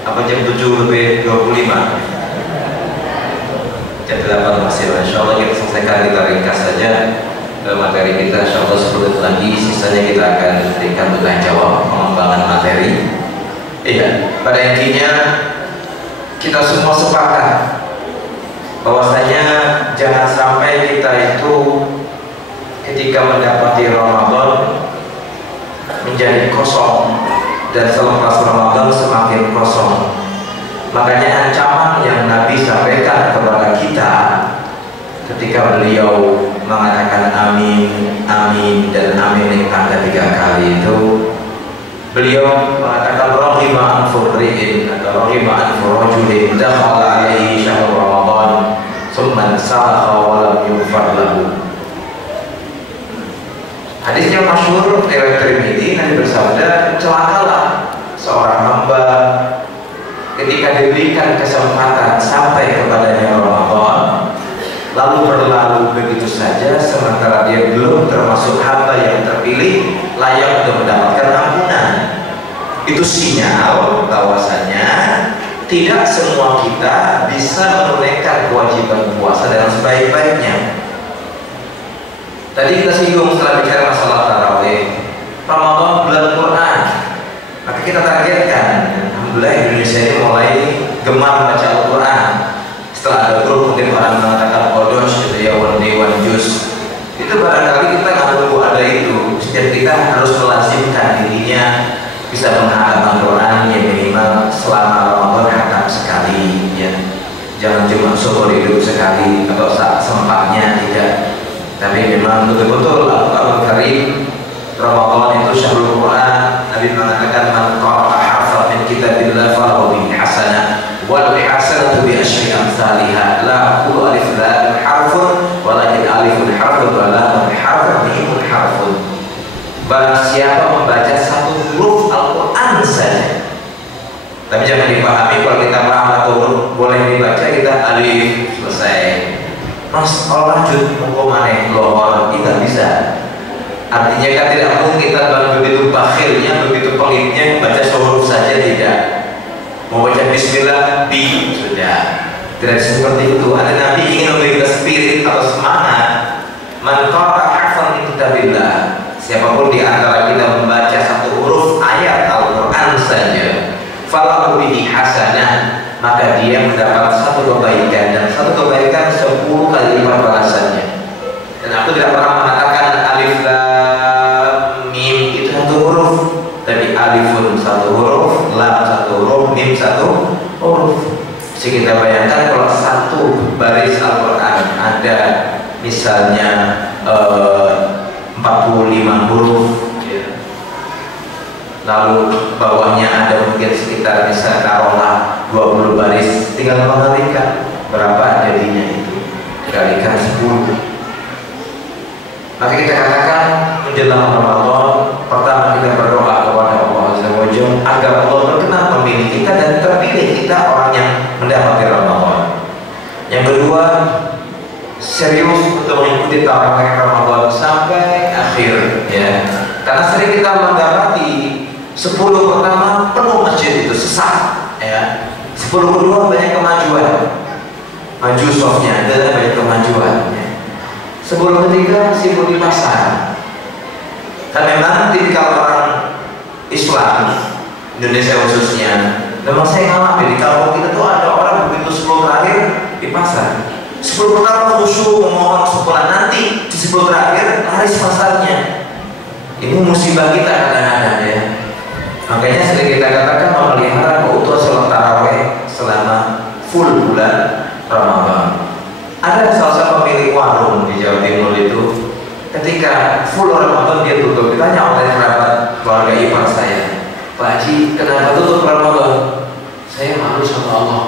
Apa jam 7 lebih 25? Jam 8 masih, insya Allah kita selesaikan, kita ringkas saja materi kita, insya Allah 10 menit lagi, sisanya kita akan berikan tanya jawab pengembangan materi. Iya, pada intinya kita semua sepakat bahwasanya jangan sampai kita itu ketika mendapati Ramadan menjadi kosong dan selepas Ramadan semakin kosong. Makanya ancaman yang Nabi sampaikan kepada kita ketika beliau mengatakan amin, amin dan amin yang ada 3 kali itu, beliau mengatakan rahima anfurri'in atau rahima anfurrajulin dakhala alaihi syahr Ramadan thumma salakha wa lam yughfar lahu. Hadisnya masyhur riwayat Tirmidzi, Nabi bersabda, celakalah seorang hamba ketika diberikan kesempatan sampai kepadanya Ramadan lalu berlalu begitu saja sementara dia belum termasuk hamba yang terpilih layak untuk mendapatkan ampunan. Itu sinyal bahwasanya tidak semua kita bisa menunaikan kewajiban puasa dengan sebaik-baiknya. Tadi kita singgung setelah bicara masalah tarawih, Ramadan bulan Quran, maka kita targetkan, alhamdulillah Indonesia ini mulai gemar baca Al-Quran. Setelah ada grup mungkin orang mengatakan kodos gitu ya, one day one juice, itu barangkali kita nggak perlu ada itu. Setiap kita harus melazimkan dirinya bisa menghafal Al-Quran ya minimal selama Ramadan hatam sekali ya. Jangan cuma seumur hidup sekali atau saat sempatnya, tidak. Tapi memang betul-betul Al-Quran Karim, Ramadan itu syahrul Quran. Nabi mengatakan man qara'a harfan min kitabillah falahu bihi hasanah wal hasanatu bi asyri amsalha la aqulu alif lam harfun walakin alifun harfun wa lamun harfun mim harfun. Barang siapa membaca satu huruf Al-Quran saja, tapi jangan dipahami kalau kita paham satu huruf boleh dibaca kita alif selesai. Mas kalau lanjut mau mana lohor tidak bisa. Artinya kan tidak mungkin kita begitu bakhilnya, begitu pelitnya membaca huruf saja, tidak. Mau baca Bismillah bi sudah. Tidak seperti itu. Ada Nabi ingin memberi kita spirit atau semangat. Man qara'a harfan min kitabillah, siapapun di antara kita membaca satu huruf ayat Al-Quran saja, falahu bihi hasanah, maka dia mendapat satu kebaikan, dan satu kebaikan 10 kali lipat balasannya. Dan aku tidak pernah mengatakan alif lam mim itu satu huruf, tapi alifun satu huruf, lam satu huruf, mim satu huruf. Jadi kita bayangkan kalau satu baris Al-Quran ada misalnya 45 huruf ya. Lalu bawahnya ada mungkin sekitar misalnya taruhlah 20 baris, tinggal mengalikan berapa jadinya itu, dikalikan 10. Maka kita katakan menjelang Ramadan, pertama kita berdoa kepada Allah Azza wa Jalla agar Allah berkenan memilih serius untuk mengikuti tarawih Ramadan sampai akhir, ya. Karena sering kita mendapati 10 pertama penuh masjid itu sesak, ya. 10 kedua banyak kemajuan, maju softnya, dan banyak kemajuan, ya. 10 ketiga sibuk di pasar. Kan memang tipikal orang Islam Indonesia khususnya, memang saya ngalamin di kampung kita tuh ada orang begitu 10 terakhir di pasar. 10 pertama khusyuk memohon sebulan, nanti di 10 terakhir laris pasarnya. Ini musibah kita kadang-kadang, ya. Makanya sering kita katakan memelihara keutuhan sholat tarawih selama full bulan Ramadan. Ada salah satu pemilik warung di Jawa Timur itu, ketika full Ramadan dia tutup. Ditanya oleh kerabat keluarga ipar saya, Pak Haji, kenapa tutup Ramadan? Saya malu sama Allah.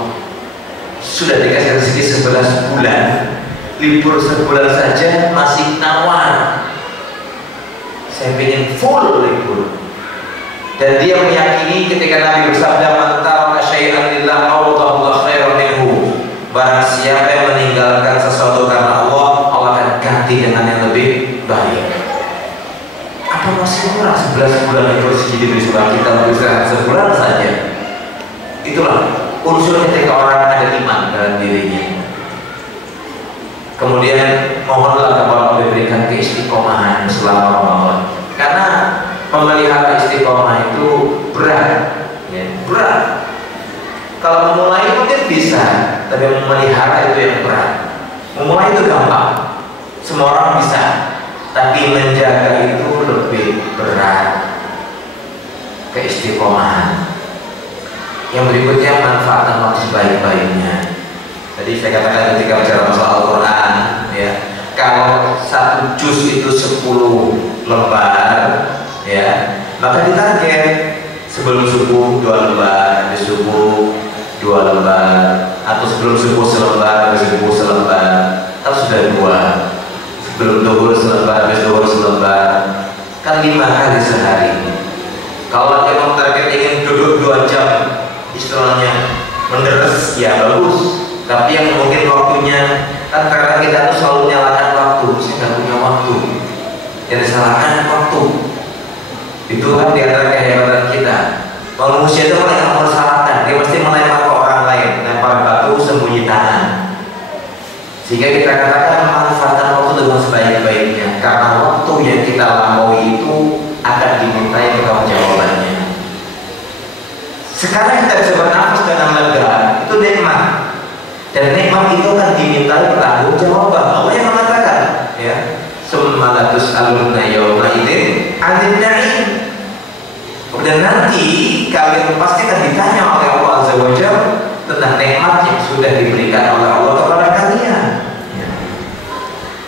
Sudah dikasih rezeki 11 bulan, libur sebulan saja masih nawar. Saya ingin full libur. Dan dia meyakini ketika Nabi bersabda, "Man taraka syai'an lillah awadahu khairan minhu." Barang siapa yang meninggalkan sesuatu karena Allah, Allah akan ganti dengan yang lebih baik. Apa masih kurang 11 bulan libur segini di surah kita bisa sebulan saja? Itulah unsur ketika orang ada iman dalam dirinya. Kemudian mohonlah kepada Allah diberikan keistiqomahan selama Ramadan. Karena memelihara istiqomah itu berat, ya, berat. Kalau memulai mungkin bisa, tapi memelihara itu yang berat. Memulai itu gampang, semua orang bisa, tapi menjaga itu lebih berat. Keistiqomahan. Yang berikutnya, manfaatkan waktu sebaik-baiknya. Tadi saya katakan ketika bicara masalah Al-Quran, ya, kalau 1 juz itu 10 lembar, ya, maka ditarget sebelum subuh 2 lembar, habis subuh 2 lembar, atau sebelum subuh selembar, habis subuh selembar, kan sudah 2. Sebelum zuhur selembar, habis zuhur selembar, kan 5 kali sehari. Kalau memang target ingin duduk 2 jam, istilahnya menderes, ya bagus. Tapi yang mungkin waktunya, kan karena kita tuh selalu menyalahkan waktu, saya nggak punya waktu, yang disalahkan waktu. Itu kan diantara kehebatan kita. Manusia itu paling nggak mempersalahkan, dia pasti melempar ke orang lain, lempar batu sembunyi tangan. Sehingga kita katakan manfaatkan waktu dengan sebaik-baiknya, karena waktu yang kita lampaui itu akan dimintai pertanggungjawabannya. Sekarang kita bisa bernafas dengan lega, itu nikmat. Dan nikmat itu akan dimintai pertanggungjawaban. Allah yang mengatakan, ya, summa latus'alunna yawma idzin 'anil na'im. Kemudian nanti kalian pasti akan ditanya oleh Allah Azza wa Jalla tentang nikmat yang sudah diberikan oleh Allah kepada kalian. Ya.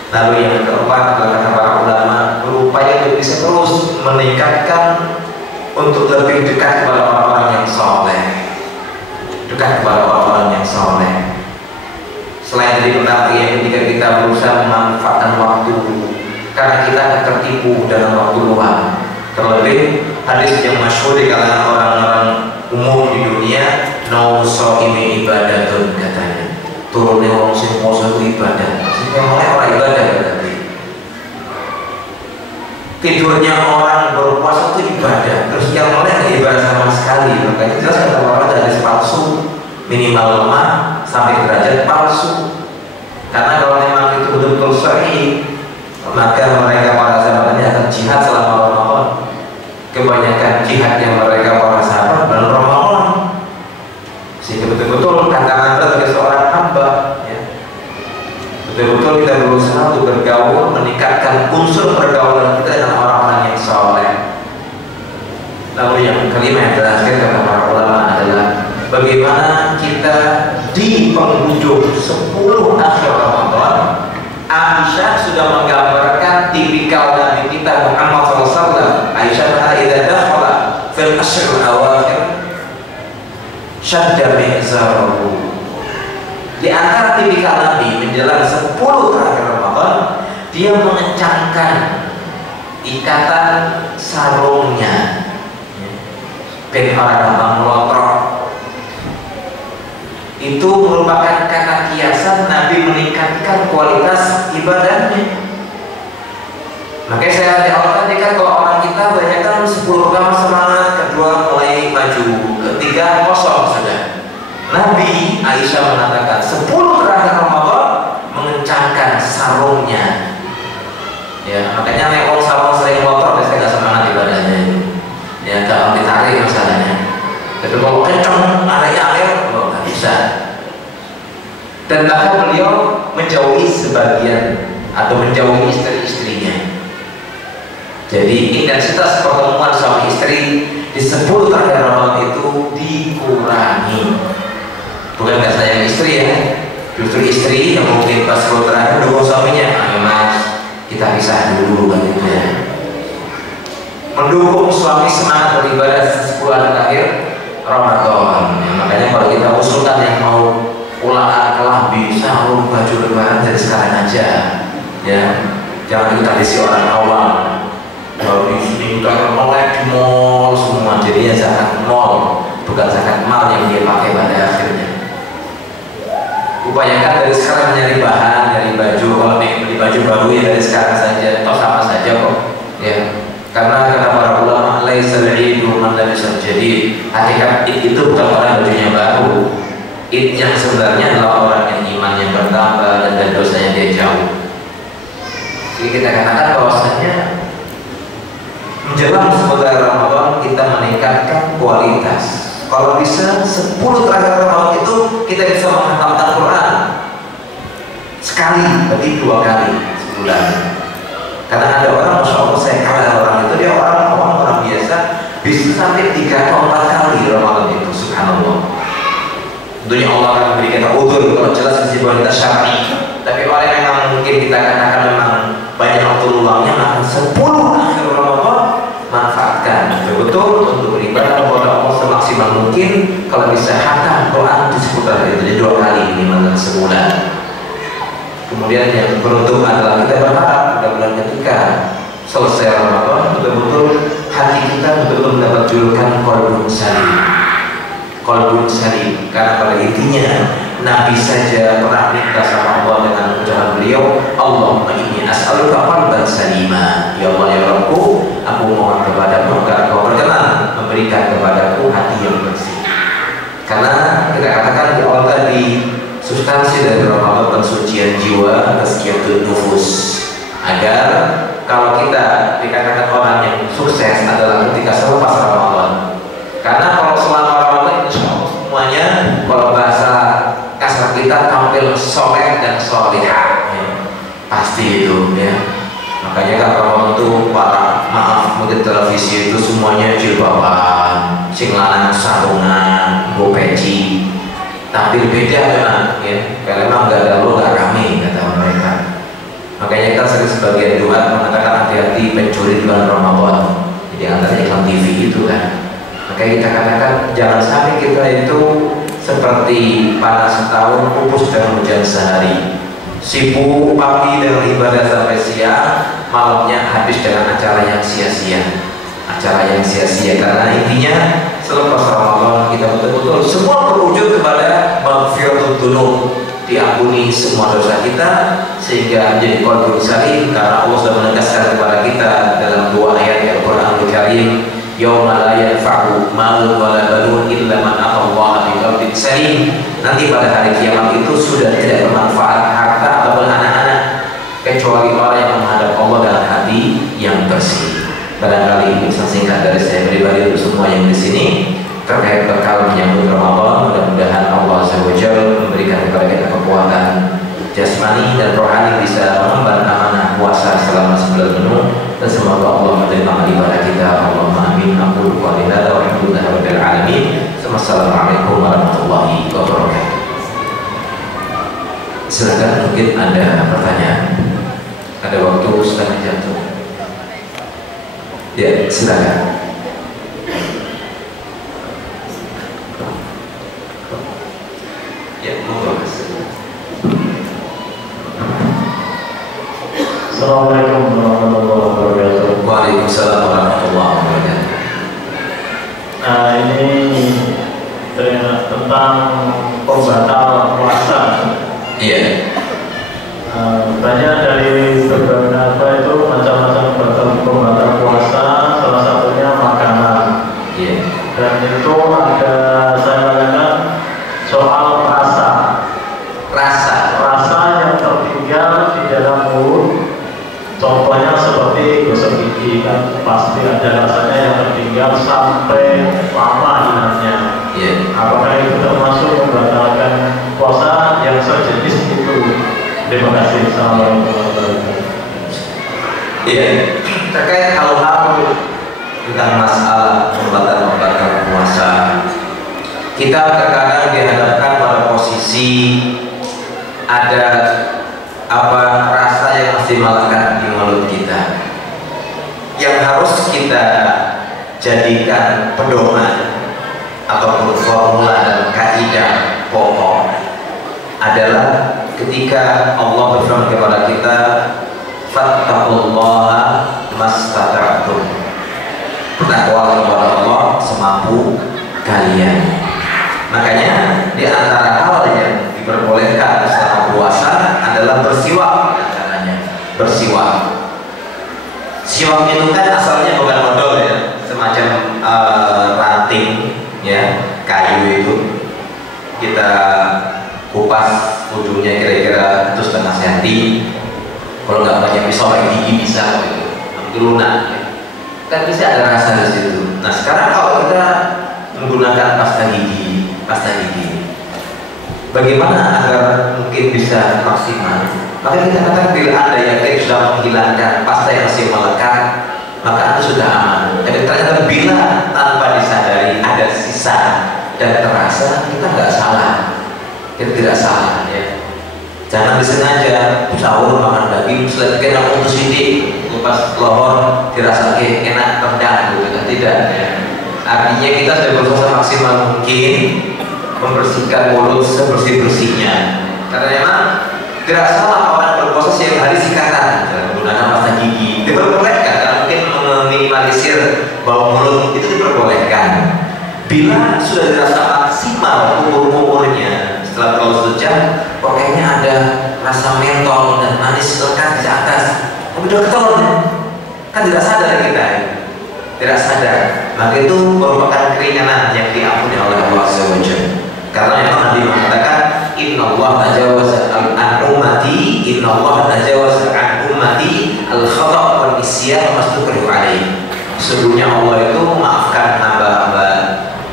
Lalu yang keempat adalah kata para ulama, berupaya untuk bisa terus meningkatkan untuk lebih dekat kepada orang-orang yang saleh, dekat kepada orang-orang yang saleh. Selain dari pertama yang ketika kita berusaha memanfaatkan waktu, karena kita akan tertipu dalam waktu luang. Terlebih hadis yang masyhur di kalangan orang-orang umum di dunia, "Naum shaimi ibadatun," katanya. Turunnya wong sing poso itu ibadah. Maksudnya mulai orang ibadah berarti. Tidurnya orang berpuasa itu ibadah. Terus yang mulai nggak ibadah sama sekali. Makanya jelas kata orang ada palsu, minimal lemah sampai derajat palsu. Karena kalau memang itu betul-betul sahih, maka mereka para sahabatnya akan jihad selama Ramadan. Kebanyakan jihad yang mereka para sahabat bulan Ramadan, sehingga betul-betul tantangan berat bagi seorang hamba, ya. Betul-betul kita berusaha untuk bergaul, meningkatkan unsur pergaulan kita dengan orang-orang yang saleh. Lalu yang kelima yang terakhir kata para ulama adalah bagaimana kita di penghujung 10 akhir Ramadan. Aisyah sudah menggambarkan tipikal Nabi kita Muhammad SAW. Aisyah berkata, "Idza dakhala fil ashr al-awakhir syadda mi'zarahu." Di antara tipikal Nabi menjelang 10 terakhir Ramadan, dia mengencangkan ikatan sarungnya, ben ora gampang melotrok. Itu merupakan kata kiasan Nabi meningkatkan meningkatkan kualitas ibadahnya. Makanya saya di awal tadi kan, kalau orang kita banyak kan 10 pertama semangat, kedua mulai maju, ketiga kosong sudah. Nabi Aisyah mengatakan 10 terakhir Ramadan mengencangkan sarungnya. Ya, makanya naik sarung sering motor, saya nggak semangat ibadahnya. Ya, kalau ditarik masalahnya. Tapi kalau kencang, arahnya air, nggak bisa. Dan bahkan beliau menjauhi sebagian atau menjauhi istri-istrinya. Jadi intensitas pertemuan suami istri di 10 terakhir Ramadan itu dikurangi. Bukan nggak sayang istri ya, justru istri yang mungkin pas 10 terakhir dukung suaminya, ayo mas kita pisah dulu kan gitu ya. Mendukung suami semangat beribadah 10 hari terakhir Ramadan. Ya, makanya kalau kita usulkan yang mau ulang kelambi, sarung, baju lebaran dari sekarang aja, ya jangan kita isi orang awam. Kalau di sini kita melek di mall semua, jadinya zakat mall bukan zakat mal yang dia pakai pada akhirnya. Upayakan dari sekarang mencari bahan dari baju, kalau beli baju baru ya dari sekarang saja, toh sama saja kok ya. Karena kata para ulama, laisal idu man labisal jadid. Hakikat itu bukan orang bajunya baru. Id yang sebenarnya adalah orang yang imannya bertambah dan dosanya dia jauh. Jadi kita katakan bahwasanya menjelang sebentar Ramadan kita meningkatkan kualitas. Kalau bisa 10 terakhir Ramadan itu kita bisa menghafalkan Quran sekali, berarti 2 kali sebulan. Karena ada orang, masya Allah saya kalah orang itu, dia orang biasa bisa sampai 3 atau 4 kali Ramadan itu, subhanallah. Tentunya Allah akan memberi kita udzur kalau jelas kesibukan kita syar'i. Tapi orang yang memang mungkin kita katakan memang banyak waktu luangnya, maka 10 akhir Ramadan manfaatkan betul-betul untuk beribadah kepada Allah semaksimal mungkin. Kalau bisa hatam Quran di seputar itu, jadi 2 kali minimal sebulan. Kemudian yang beruntung adalah kita berharap mudah-mudahan ketika selesai Ramadan betul-betul hati kita betul-betul mendapat julukan qalbun salim. Qalbun salim, karena pada intinya Nabi saja pernah minta sama Allah dengan ucapan beliau, Allahumma inni as'aluka qalban salima. Ya Allah ya Rabbku, aku mohon kepadamu agar Engkau berkenan memberikan kepadaku hati yang bersih. Karena kita katakan di awal tadi, substansi dari Ramadan pensucian jiwa, tazkiyatun nufus. Agar kalau kita dikatakan orang yang sukses adalah ketika selepas Ramadan. Karena kalau selama Ramadan insya Allah semuanya, kalau bahasa kasar kita, tampil soleh dan solihah ya. Pasti itu ya. Makanya kan Ramadan itu para, maaf, mungkin televisi itu semuanya jilbaban, sing lanang sarungan, go peci. Tampil beda memang ya. Karena memang gak ada lo gak rame kata mereka. Makanya kan sering sebagian duat mengatakan hati-hati pencuri bulan Ramadan. Jadi antara iklan TV itu kan. Makanya kita katakan jangan sampai kita itu seperti panas setahun, pupus dengan hujan sehari. Sibuk pagi dengan ibadah sampai siang, malamnya habis dengan acara yang sia-sia. Acara yang sia-sia, karena intinya selepas Ramadan kita betul-betul semua berujung kepada maghfiratul dzunub, diampuni semua dosa kita sehingga menjadi qalbun salim. Karena Allah sudah menegaskan kepada kita dalam 2 ayat Al-Qur'anul Karim, yauma la yanfa'u malun wala banun illa man atallaha biqalbin salim. Nanti pada hari kiamat itu sudah tidak bermanfaat harta ataupun anak-anak kecuali orang yang menghadap Allah dalam hati yang bersih. Barangkali ini pesan singkat dari saya pribadi untuk semua yang di sini terkait bekal menyambut Ramadan. Mudah-mudahan Allah SWT memberikan kepada kita kekuatan jasmani dan rohani bisa mengemban amanah puasa selama 9 penuh, dan semoga Allah menerima ibadah kita. Allahumma amin. Aku lupa dinada wa alhamdulillah rabbil alamin. Assalamualaikum warahmatullahi wabarakatuh. Silakan, mungkin ada pertanyaan. Ada waktu setengah jam tuh. Ya, silakan. Ya, monggo Mas. Assalamualaikum warahmatullahi wabarakatuh. Waalaikumsalam warahmatullahi wabarakatuh. Nah, ini tentang pembatalan puasa. Iya. sebenarnya dari beberapa itu macam-macam pembatal puasa, salah satunya makanan. Dan itu ada saya tanyakan soal rasa yang tertinggal di dalam mulut. Contohnya seperti gosok gigi, kan pasti ada rasanya yang tertinggal sampai lama hilangnya. Apakah itu termasuk membatalkan puasa yang sejenis itu? Terima kasih. Assalamualaikum warahmatullahi wabarakatuh. Iya, terkait hal-hal tentang masalah membatalkan puasa, kita terkadang dihadapkan pada posisi ada rasa yang masih melekat di mulut kita, yang harus kita jadikan pedoman ataupun formula dan kaidah pokok adalah ketika Allah berfirman kepada kita, fattaqullaha mastata'tum, bertakwalah kepada Allah semampu kalian. Makanya di antara hal yang diperbolehkan selama puasa adalah bersiwak, bersiwak. Siwak itu kan asalnya bukan odol ya, semacam ranting ya, kayu itu kita kupas ujungnya kira-kira itu setengah senti. Kalau nggak punya pisau pakai gigi bisa itu lunak ya. Kan bisa ada rasa di situ. Nah sekarang kalau kita menggunakan pasta gigi, bagaimana agar mungkin bisa maksimal? Maka kita katakan bila Anda yakin sudah menghilangkan pasta yang masih melekat, maka Anda sudah aman. Tapi ternyata bila tanpa disadari ada sisa dan terasa, kita nggak salah. Kita tidak salah ya. Jangan disengaja sahur makan daging, setelah kita putus ini lepas lohor dirasa enak tendang gitu kan, tidak ya. Artinya kita sudah berusaha maksimal mungkin membersihkan mulut sebersih-bersihnya, karena memang tidak salah orang berpuasa setiap hari sikatan menggunakan pasta gigi, diperbolehkan karena mungkin meminimalisir bau mulut, itu diperbolehkan bila sudah dirasa maksimal umurnya. Setelah terlalu sejam, pokoknya ada rasa mentol dan manis lekat di atas, tapi udah ketahuan kan tidak sadar kita, tidak sadar. Maka itu merupakan keringanan yang diampuni oleh Allah SWT. Karena yang Nabi mengatakan, Inna Allah tajawaza an ummati, Inna Allah tajawaza an ummati al-khata' wal isyan wa mastukrihu alaih. Sesungguhnya Allah itu memaafkan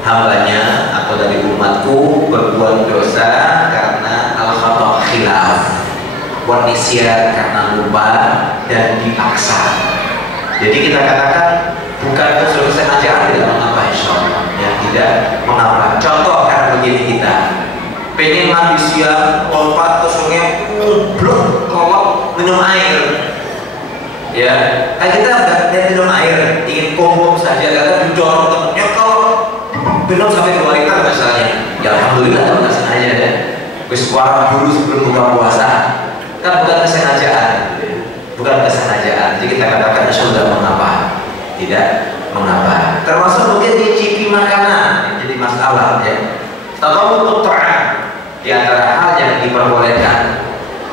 hambanya atau dari umatku berbuat dosa karena al-khata' khilaf, wal isyan karena lupa dan dipaksa. Jadi kita katakan bukan kesengajaan, tidak mengapa, insya Allah ya, tidak mengapa. Contoh karena begini, kita pengen mandi siang, lompat ke sungai, blok, kolok, minum air ya, kan kita nggak minum air, ingin pom saja, karena didorong temennya kalau minum sampai 2 liter misalnya, ya alhamdulillah nggak sengaja ya, wis warna dulu sebelum buka puasa, kan bukan kesengajaan, jadi kita katakan sudah mengapa, tidak mengapa. Termasuk mungkin mencicipi makanan yang jadi masalah ya. Atau untuk di antara hal yang diperbolehkan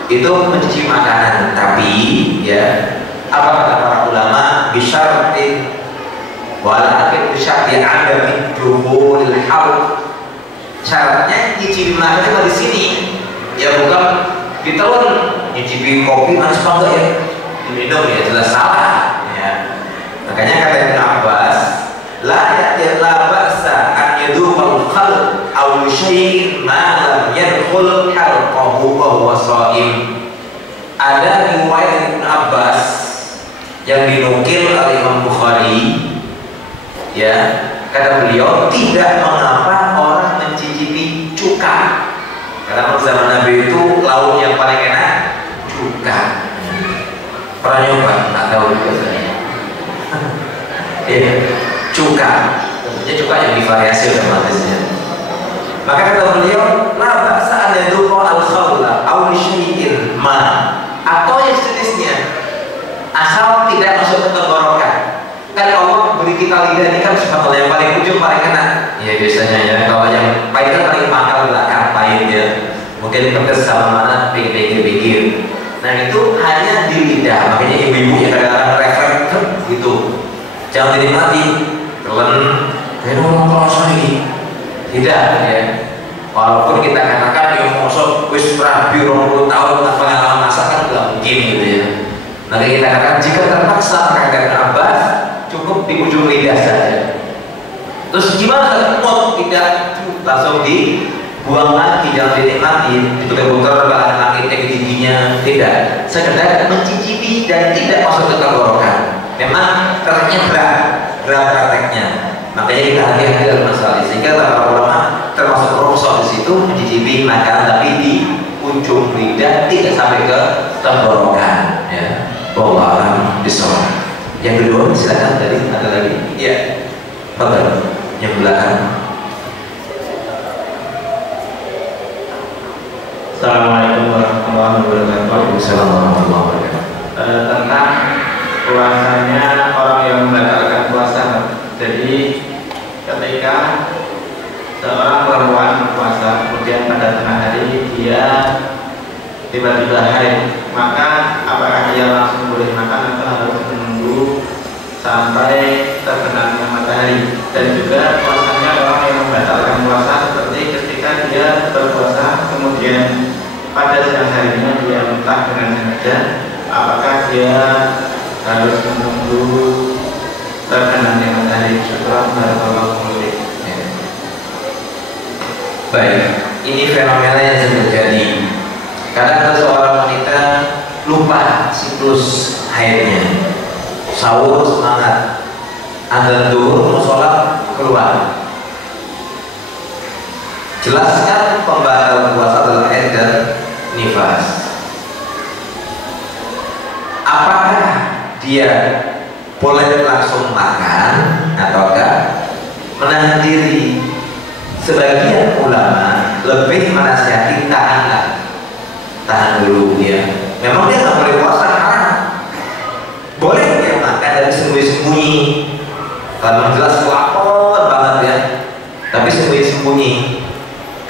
itu mencicipi makanan, tapi ya apa kata para ulama, bisyartin walakin bisyarti ada min duhulil haul. Syaratnya mencicipi makanan di sini ya, bukan ditelan mencicipi kopi manis apa ya diminum ya, jelas salah ya. Makanya kata Ibn Abbas, la ba'sa an yadhuqal khalq aw syai'in ma lam yadkhul halqahu wa huwa sha'im. Ada riwayat Ibn Abbas yang dinukil oleh Imam Bukhari ya, kata beliau tidak mengapa orang mencicipi cuka, karena pada zaman Nabi itu lauk yang paling enak cuka. Pernah nyoba? Nggak tahu juga saya. Ya, cuka, tentunya cuka yang divariasi otomatisnya. Maka kata beliau, la ba'sa an yadhuqa al-khalla aw syai'in ma, atau yang sejenisnya, asal tidak masuk ke tenggorokan. Kan Allah beri kita lidah ini kan subhanallah, yang paling ujung paling enak. Ya biasanya ya, kalau yang pahit kan paling mangkal belakang pahit ya. Mungkin pedes sama mana pikir-pikir. Nah itu hanya di lidah, makanya ibu-ibu yang kadang-kadang refleks gitu, jangan dinikmati, telan, kayak ngomong kerasa lagi, tidak ya. Walaupun kita katakan yang masuk wis rabi 20 tahun tanpa pengalaman masak kan nggak mungkin gitu ya. Maka kita katakan jika terpaksa mengangkat Abbas, cukup di ujung lidah saja. Terus gimana kalau tidak langsung dibuang lagi, jangan dinikmati, diputar-putar ke langitnya ke giginya, tidak. Sekedar mencicipi dan tidak masuk ke tenggorokan. Memang prakteknya berat prakteknya. Makanya kita hati-hati dalam masalah ini. Sehingga para ulama termasuk profesor di situ mencicipi makanan tapi di ujung lidah, tidak sampai ke tenggorokan. Ya, wallahu a'lam. Yang kedua silakan, tadi ada lagi. Ya, betul. Yang belakang. Assalamualaikum warahmatullahi wabarakatuh. Waalaikumsalam warahmatullahi wabarakatuh. Tentang puasanya orang yang membatalkan puasa. Jadi ketika seorang perempuan berpuasa, kemudian pada tengah hari dia tiba-tiba haid, maka apakah dia langsung boleh makan atau harus menunggu sampai terbenamnya matahari? Dan juga puasanya orang yang membatalkan puasa seperti ketika dia berpuasa kemudian pada siang harinya dia muntah dengan sengaja, apakah dia harus menunggu terbenamnya matahari? Syukur barakallahu fiik. Baik, ini fenomena yang sering terjadi. Kadang seorang wanita lupa siklus haidnya, sahur semangat, adzan zuhur mau sholat keluar. Jelaskan pembatal puasa adalah haid dan nifas. Apakah dia boleh langsung makan ataukah menahan diri? Sebagian ulama lebih menasihati tahan dulu ya. Memang dia nggak boleh puasa haram, boleh dia makan dan sembunyi-sembunyi. Kalau jelas lapor banget ya, tapi sembunyi-sembunyi.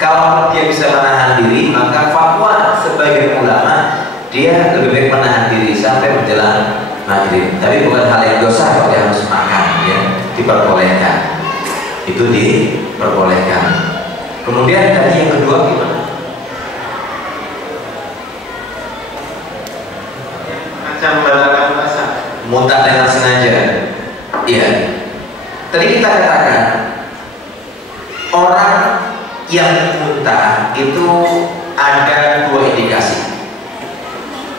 Kalau dia bisa menahan diri, maka fatwa sebagian ulama dia lebih baik menahan diri sampai menjelang maghrib. Tapi bukan hal yang dosa kalau dia harus makan ya, diperbolehkan. Itu diperbolehkan. Kemudian tadi yang kedua gimana? Macam membatalkan puasa. Muntah dengan sengaja. Iya. Tadi kita katakan orang yang muntah itu ada dua indikasi.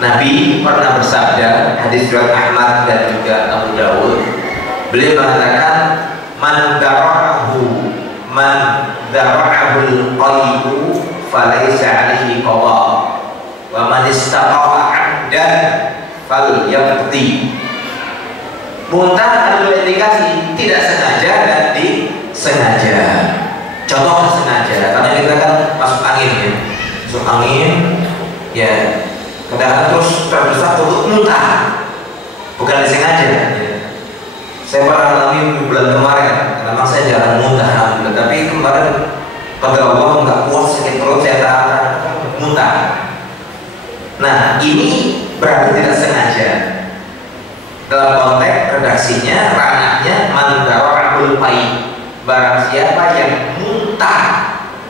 Nabi pernah bersabda, hadis riwayat Ahmad dan juga Abu Dawud. Beliau mengatakan, man dara'ahul qalbu falaysa 'alaihi qada wa man istaqa'a 'amdan falyaqdi. Muntah ada dua indikasi, tidak sengaja dan disengaja. Contoh sengaja, karena kita kan masuk angin ya, masuk angin ya, kadang-kadang terus terdesak untuk muntah, bukan disengaja ya. Saya pernah alami bulan kemarin, memang saya jarang muntah, tapi kemarin pada Allah nggak puas sakit perut, saya tahan muntah. Nah ini berarti tidak sengaja. Dalam konteks redaksinya, ranahnya mandara'ul pai, barang siapa yang muntah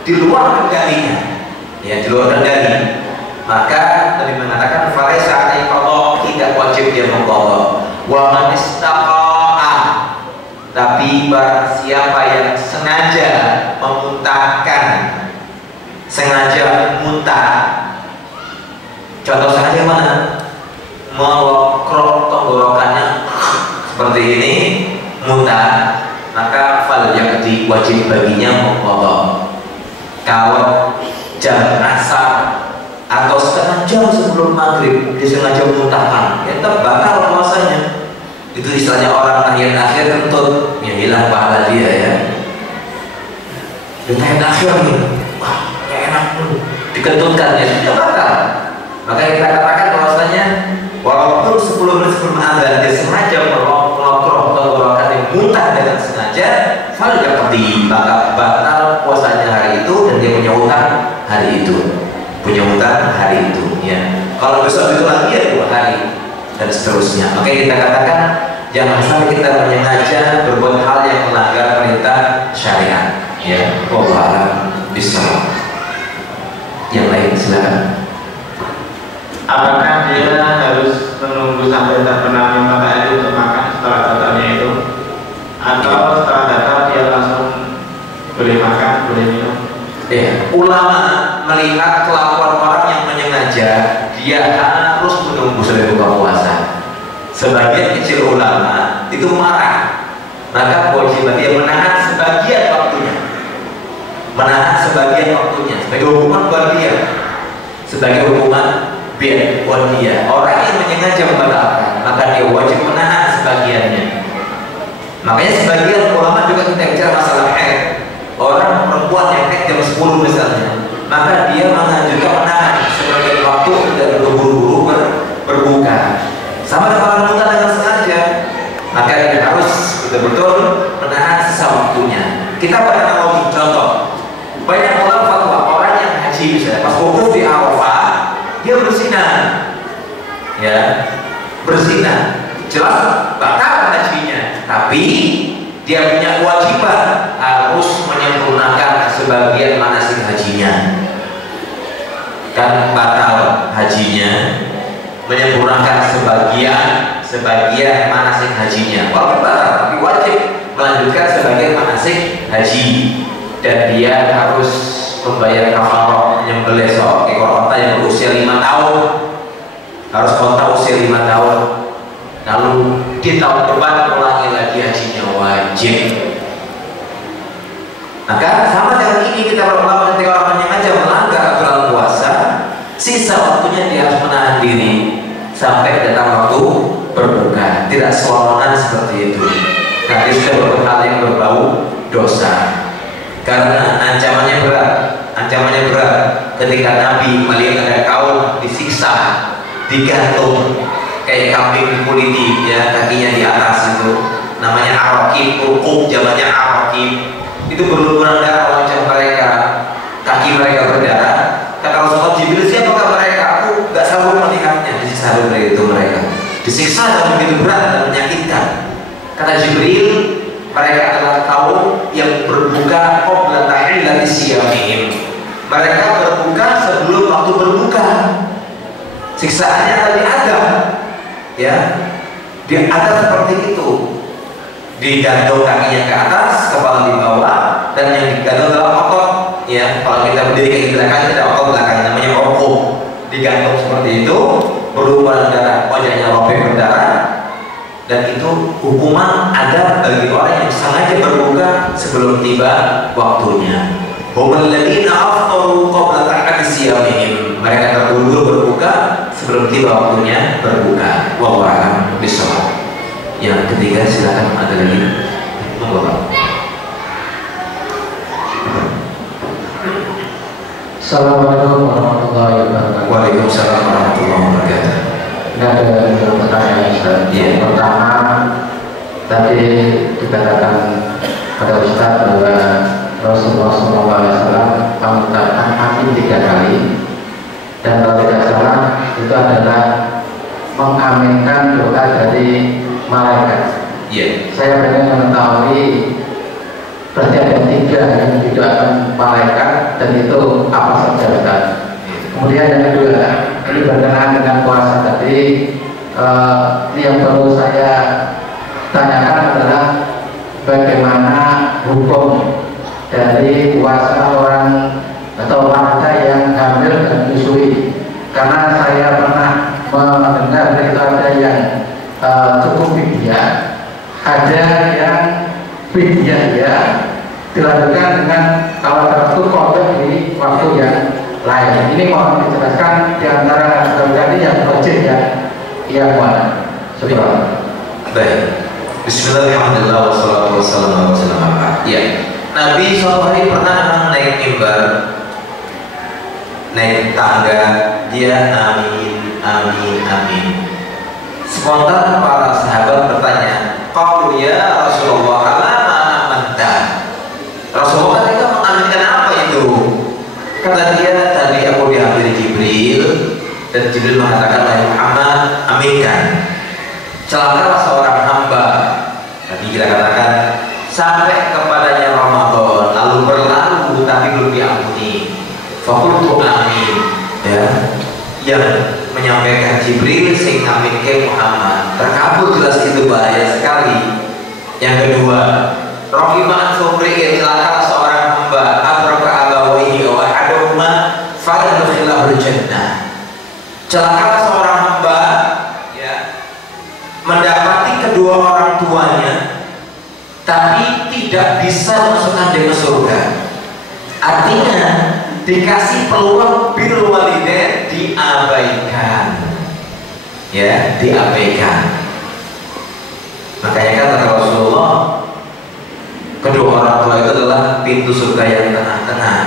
di luar kendalinya, ya di luar kendali, maka Nabi mengatakan falaysa 'alaihi qada, tidak wajib dia mengqadha. Wa man istaqa'a, tapi barang siapa yang sengaja memuntahkan, sengaja muntah. Contoh sengaja mana? Mengokrok tenggorokannya seperti ini, muntah, maka fal yaqdi, wajib baginya mengqadha. Kalau jam asar atau setengah jam sebelum maghrib disengaja muntahkan, ya tetap batal puasanya. Itu istilahnya orang tahiyat akhir kentut, ya hilang pahala dia ya. Di tahiyat akhir nih, wah kayak enak dikentutkan, ya sudah batal. Maka kita katakan bahwasanya walaupun 10 menit sebelum adzan dia sengaja mengokrok tenggorokan yang muntah dengan sengaja, fal yaqdi, maka batal puasanya hari itu dan dia punya hutang hari itu, ya. Kalau besok itu lagi ya 2 hari dan seterusnya. Maka kita katakan jangan sampai kita menyengaja berbuat hal yang melanggar perintah syariat. Ya, wallahu a'lam. Yang lain silakan. Apakah dia harus menunggu sampai terbenamnya matahari untuk makan setelah batalnya itu, atau setelah batal dia langsung boleh makan, boleh minum? Ya, ulama melihat kelakuan orang yang menyengaja, dia harus menunggu sampai buka puasa. Sebagian kecil ulama itu marah, maka kewajiban dia menahan sebagian waktunya, sebagai hukuman buat dia, sebagai hukuman buat dia. Orang yang menyengaja membatalkan, maka dia wajib menahan sebagiannya. Makanya sebagian ulama juga kita bicara masalah haid. Orang perempuan yang haid jam 10 misalnya, maka dia menganjurkan menahan sebagian waktu dan berburu-buru berbuka. Sama dengan orang dengan sengaja, maka dia harus betul-betul menahan sisa waktunya. Kita pada analogi contoh, banyak ulama fatwa orang yang haji misalnya pas wukuf di Arafah dia berzina, ya berzina, jelas batal hajinya, tapi dia punya kewajiban harus menyempurnakan sebagian manasik hajinya. Kan batal hajinya, menyempurnakan sebagian manasik hajinya. Walaupun batal, tapi wajib melanjutkan sebagian manasik haji, dan dia harus membayar kafarah menyembelih seekor unta yang berusia 5 tahun. Harus unta usia 5 tahun. Lalu di tahun depan ulangi lagi hajinya, wajib. Maka sama dengan ini kita berulama ketika orang menyengaja melanggar aturan puasa, sisa waktunya dia harus menahan diri sampai datang waktu berbuka. Tidak sembarangan seperti itu. Nanti sudah berbuat hal yang berbau dosa. Karena ancamannya berat ketika Nabi melihat ada kaum disiksa, digantung kayak kambing dikuliti, ya kakinya di atas itu namanya araqib, rukuk jamannya araqib, itu berlumuran darah wajah mereka, kaki mereka berdarah. Kata Rasulullah, Jibril, siapakah mereka? Aku gak sanggup melihatnya. Disiksa dari itu mereka, disiksa dan begitu berat dan menyakitkan. Kata Jibril, mereka adalah kaum yang berbuka qabla tahillati siyamihim. Mereka berbuka sebelum waktu berbuka. Siksaannya tadi ada, ya, dia ada seperti itu. Digantung kakinya ke atas, kepala di bawah, dan yang digantung adalah otot. Ya, kalau kita berdiri kayak belakang, ada otot belakang namanya rokok. Digantung seperti itu, berlumuran darah, wajahnya robek berdarah. Dan itu hukuman ada bagi orang yang sengaja berbuka sebelum tiba waktunya. Humul ladzina afṭaru qabla ta'ati siyamihim. Mereka terburu-buru berbuka sebelum tiba waktunya berbuka. Wallahu a'lam bishawab. Yang ketiga silakan, ada lagi. Monggo Pak. Assalamualaikum warahmatullahi wabarakatuh. Waalaikumsalam warahmatullahi wabarakatuh. Ini ada pertanyaan Ustaz. Yang pertama, tadi dikatakan pada Ustaz bahwa Rasulullah SAW mengucapkan amin 3 kali, dan kalau tidak salah itu adalah mengaminkan doa dari malaikat. Saya ingin mengetahui berarti ada 3 yang didoakan malaikat, dan itu apa saja Ustaz? Kemudian yang kedua, ini berkenaan dengan puasa tadi. Ini yang perlu saya tanyakan adalah bagaimana hukum dari puasa orang atau wanita yang hamil dan menyusui. Karena saya pernah mendengar itu ada yang cukup fidyah, ada yang fidyah ya dilanjutkan dengan kalau ada waktu kodok di waktu yang lain. Ini mohon dijelaskan di antara tadi yang wajib ya, yang mana? Baik. Bismillahirrahmanirrahim. Wassalatu wassalamu ala Rasulillah. Ya, Nabi suatu hari pernah naik mimbar, naik tangga, dia amin, amin, amin. Spontan para sahabat bertanya, qalu ya Rasulullah, alama amanta? Rasulullah ketika mengaminkan apa itu? Kata dia, tadi aku diambil Jibril, Dan Jibril mengatakan, wahai Muhammad, aminkan, celakalah seorang hamba. Tadi kita katakan sampai kepadanya Ramadan, lalu berlalu tapi belum diampuni. Fakultu amin. Ya, yang menyampaikan Jibril sing ngaminke Muhammad. Terkabul jelas itu bahaya sekali. Yang kedua, Rohiman Fukri'in, celakalah seorang hamba, adraka abawaihi wa ahaduhuma fala yudkhilahul jannah. Celakalah seorang hamba, ya, mendapati kedua orang tuanya tapi tidak bisa masukkan dia ke surga. Artinya dikasih peluang bil walidain, diabaikan, ya, diabaikan. Makanya kan kata Rasulullah, kedua orang tua itu adalah pintu surga yang tengah-tengah.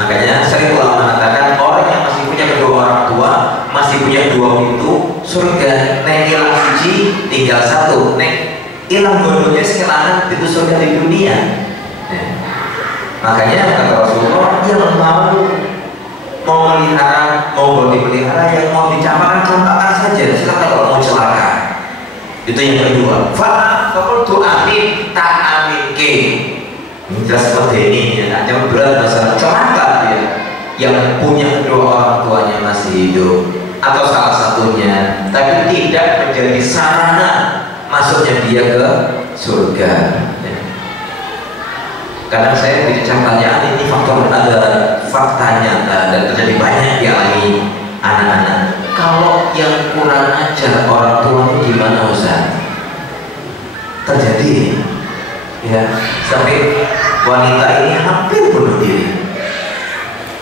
Makanya sering ulama mengatakan orang yang masih punya kedua orang tua masih punya dua pintu surga. Nek ilang siji tinggal satu, nek ilang dua-duanya sekarang pintu surga di dunia. Makanya kata Rasulullah, yang mau melihara, mau dipelihara, yang mau dicampakkan saja, silakan. Kalau mau celaka, itu yang kedua. Fakultu amin, tak aminke. Ini jelas seperti ini, ya. Jangan berat masalah celaka dia yang punya kedua orang tuanya masih hidup atau salah satunya, tapi tidak menjadi sarana masuknya dia ke surga. Kadang saya bicara pertanyaan ini faktor, ada faktanya dan terjadi banyak dialami anak-anak. Kalau yang kurang ajar orang tuanya gimana Ustaz? Terjadi, ya, sampai wanita ini hampir bunuh diri.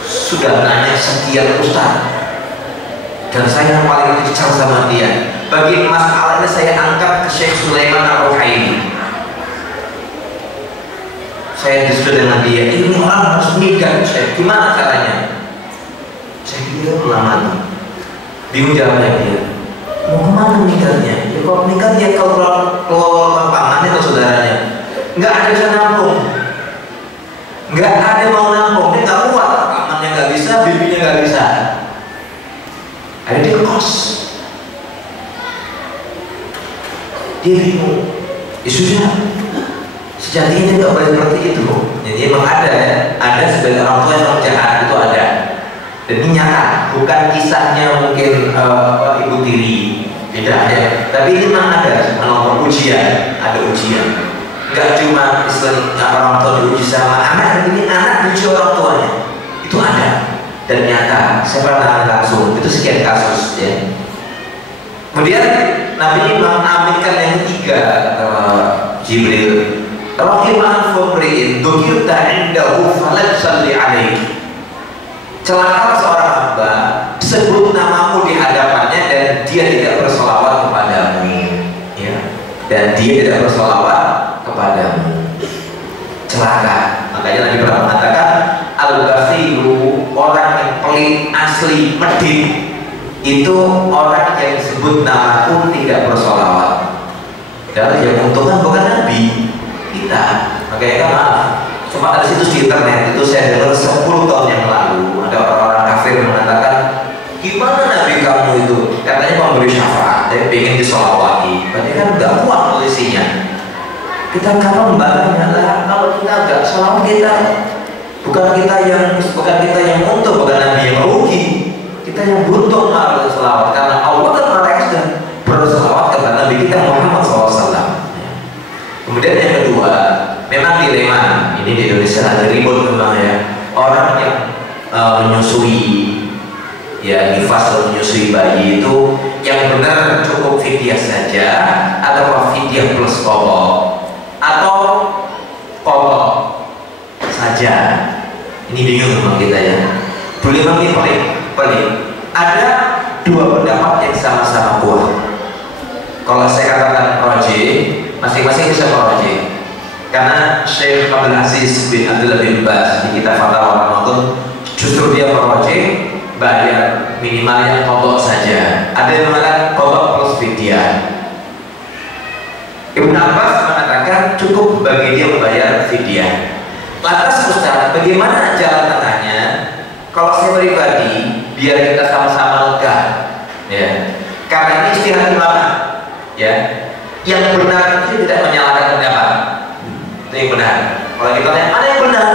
Sudah nanya sekian Ustaz, dan saya paling kecil sama dia. Bagi masalah ini saya angkat ke Syekh Sulaiman Ar-Ruhaili. Saya diskusi dengan dia, ini orang harus nikah, Syekh, gimana caranya? Saya kira lama, bingung jawabnya dia. Mau kemana nikahnya? Ya kalau nikah dia keluar lapangannya atau saudaranya, nggak ada bisa nampung, nggak ada mau nampung, dia nggak kuat, rekamannya nggak bisa, bibinya nggak bisa. Ada dia kos, dia bingung. Isunya sejatinya dia nggak boleh seperti itu. Jadi emang ada sebagian orang tua yang jahat, itu ada. Dan ini nyata, bukan kisahnya mungkin ibu tiri, tidak ada. Tapi ini memang ada, memang ujian, ada ujian. Enggak cuma istilahnya orang tua diuji sama anak, ini anak diuji orang tuanya, itu ada. Dan nyata, saya pernah langsung, itu sekian kasus, ya. Kemudian Nabi mengaminkan yang ketiga, Jibril. Rahimah Fukri'in dukirta indahu falad salli alaih. Celakalah seorang hamba, sebut namamu di hadapannya dan dia tidak bersolawat kepadamu, ya. Dan dia tidak bersolawat kepadamu, celaka. Makanya Nabi pernah mengatakan, al-bakhilu, orang yang pelit asli, medit, itu orang yang sebut namaku tidak bersolawat. Dan yang menguntungkan bukan Nabi, kita. Makanya kan maaf, cuma ada situs di internet itu saya dengar 10 tahun yang lalu ada orang-orang kafir mengatakan, gimana Nabi kamu itu katanya memberi syafaat dan ingin disolawati, berarti kan nggak kuat polisinya. Kita kan membantahnya lah, kalau kita nggak solawat, kita bukan kita yang untung, bukan Nabi yang rugi, kita yang beruntung malah bersolawat, karena Allah kan mereka sudah bersolawat kepada Nabi kita Muhammad SAW. Kemudian yang kedua, memang dilema ini di Indonesia ada ribut memang, ya. Orang yang menyusui, ya, nifas atau menyusui bayi itu yang benar cukup fidyah saja atau fidyah plus pokok atau pokok saja. Ini bingung memang kita, ya. Boleh memang ini pelik. Ada dua pendapat yang sama-sama kuat. Kalau saya katakan rajih, masing-masing bisa merojih. Karena Syekh Abdul Aziz bin Abdullah bin Baz di kitab Fatwa Ramadan justru dia merojih bayar minimalnya kodok saja. Ada yang mengatakan kodok plus fidyah. Ibnu Abbas mengatakan cukup bagi dia membayar fidyah. Lantas Ustaz, bagaimana jalan tengahnya? Kalau saya pribadi, biar kita sama-sama lega, ya. Karena ini istihad ulama, ya. Yang benar itu tidak menyalahkan pendapat, itu yang benar. Kalau kita tanya mana yang benar?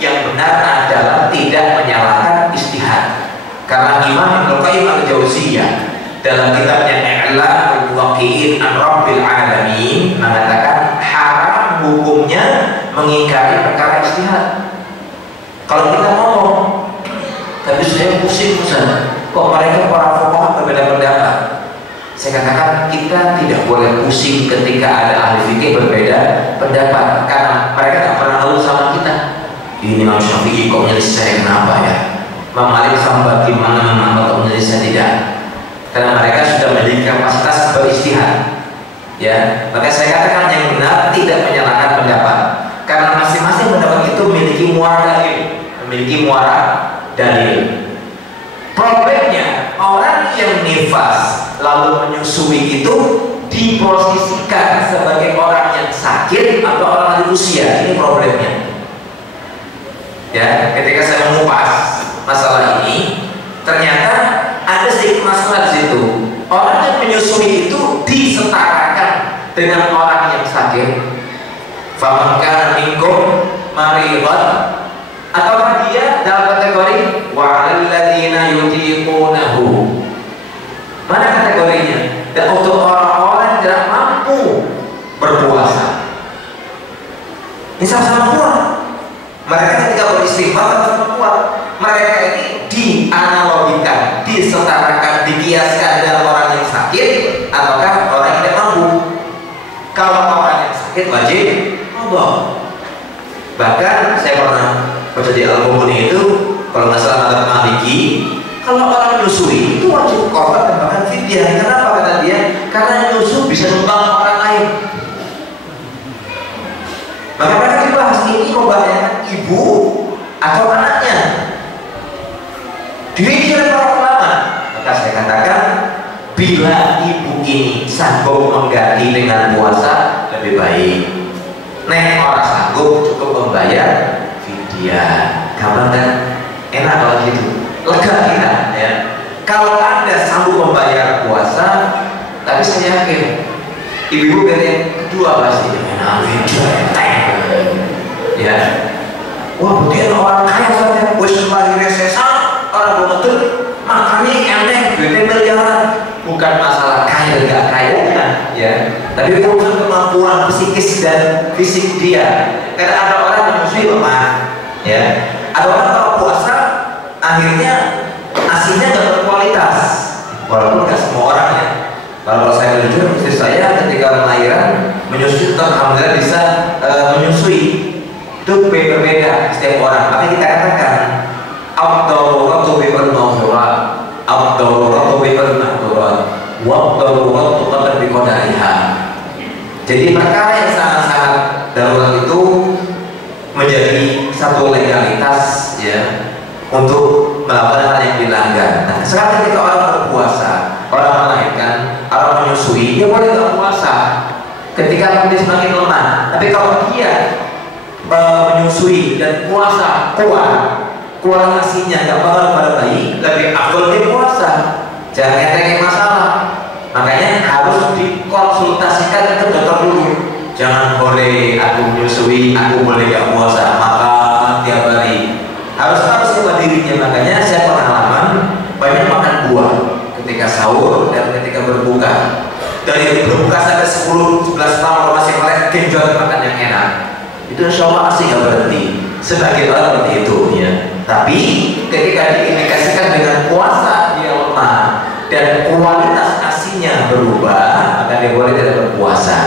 Yang benar adalah tidak menyalahkan istihad. Karena Imam Ibnu Qayyim al-Jauziyah dalam kitabnya I'lamul Muwaqqi'in an Rabbil Alamin mengatakan haram hukumnya mengingkari perkara istihad. Kalau kita ngomong, tapi saya pusing Ustaz, kok mereka para fuqaha berbeda pendapat? Saya katakan kita tidak boleh pusing ketika ada ahli fikih berbeda pendapat, karena mereka tak pernah tahu sama kita. Ini Imam Syafi'i kok menyelisih kenapa ya? Imam Malik sama gimana kok menyelisih tidak? Karena mereka sudah memiliki kapasitas beristihad. Ya, maka saya katakan yang benar tidak menyalahkan pendapat, karena masing-masing pendapat itu memiliki muara dalil. Problemnya orang yang nifas lalu menyusui itu diposisikan sebagai orang yang sakit atau orang di usia. Ini problemnya. Ya, ketika saya mengupas masalah ini, ternyata ada sedikit masalah di situ. Orang yang menyusui itu disetarakan dengan orang yang sakit. Faman kana minkum maridan, atau dia dalam kategori wa'alal ladzina yutiqunahu. Mana kategorinya? Dan untuk orang-orang yang tidak mampu berpuasa, ini sama-sama kuat. Mereka ketika beristighfar sama-sama kuat. Mereka ini dianalogikan, disetarakan, dikiaskan dengan orang yang sakit ataukah orang yang tidak mampu. Kalau orang yang sakit wajib Allah. Bahkan saya pernah baca di Al-Mughni itu, kalau nggak salah mazhab Maliki, kalau orang menyusui itu wajib korban dan bahkan fidyah. Kenapa kata dia? Karena nyusu bisa membangun orang lain. Maka mereka dibahas ini membahayakan ibu atau anaknya. Dirinci oleh para ulama. Maka saya katakan, bila ibu ini sanggup mengganti dengan puasa lebih baik. Nek orang sanggup cukup membayar fidyah. Gampang kan? Enak kalau gitu. Lega kita ya. Kalau Anda sanggup membayar puasa, tapi saya yakin ibu-ibu yang kedua pasti enak ya. Wah, mungkin orang kaya saja, wes lagi resesa, orang betul makannya enteng, duitnya miliaran. Bukan masalah kaya nggak kaya ya, tapi urusan kemampuan psikis dan fisik dia. Karena ada orang yang menyusui lemah ya, ada orang kalau puasa akhirnya asinya nggak berkualitas, walaupun nggak semua orang ya. Kalau saya jujur, istri saya ketika melahirkan menyusui tetap alhamdulillah bisa menyusui. Itu berbeda setiap orang. Tapi kita katakan ad-daruratu bil ma'dhurat, ad-daruratu bil ma'dhurat, wa ad-daruratu qadar bi qadariha. Jadi perkara yang sangat-sangat darurat itu menjadi satu legalitas ya untuk melakukan hal yang dilanggar. Nah, sekarang ketika orang berpuasa, orang melahirkan, orang menyusui, dia boleh nggak puasa ketika dia semakin lemah. Tapi kalau dia menyusui dan puasa kuat asinya nggak bakal pada bayi, lebih afdal dia puasa. Jangan entengin masalah. Makanya harus dikonsultasikan ke dokter dulu. Jangan boleh aku menyusui, aku boleh nggak puasa, makan tiap hari. Harus sama dirinya. Makanya saya pengalaman banyak makan buah ketika sahur dan ketika berbuka. Dari berbuka sampai 10-11 tahun masih melek genjot makan yang enak. Itu insya Allah asli nggak berhenti. Sebagai orang seperti itu ya. Tapi ketika diindikasikan dengan puasa dia lemah dan kualitas asinya berubah, maka dia boleh tidak berpuasa.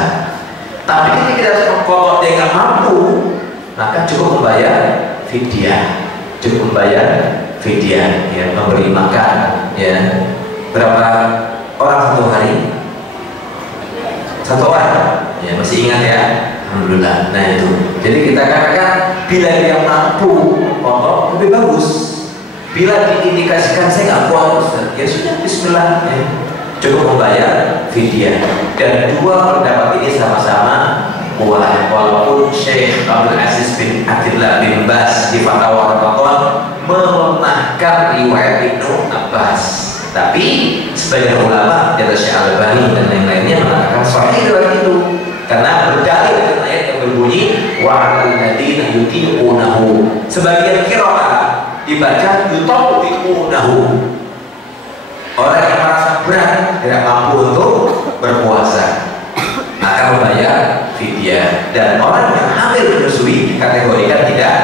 Tapi ketika kita mengkokok dia nggak mampu, maka cukup membayar fidyah. Cukup membayar fidyah ya, memberi makan ya. Berapa orang satu hari? Satu orang ya, masih ingat ya, alhamdulillah. Nah itu, jadi kita katakan bila dia mampu mengkokok lebih bagus. Bila diindikasikan saya nggak kuat Ustaz, ya sudah bismillah ya. Cukup membayar fidyah. Dan dua pendapat ini sama-sama kuat, walaupun Syekh Abdul Aziz bin Abdullah bin Bas di Fatwa Ramadan melemahkan menguatkan riwayat Ibnu Abbas. Tapi sebagian ulama dari Syekh Al-Albani dan lain-lainnya mengatakan sahih riwayat itu karena berdalil dengan ayat yang berbunyi wa 'alal ladzina yutiqunahu. Sebagian qiraat dibaca yutiqunahu. Orang yang merasa berat tidak mampu untuk berpuasa akan membayar fidyah, dan orang yang hamil menyusui dikategorikan tidak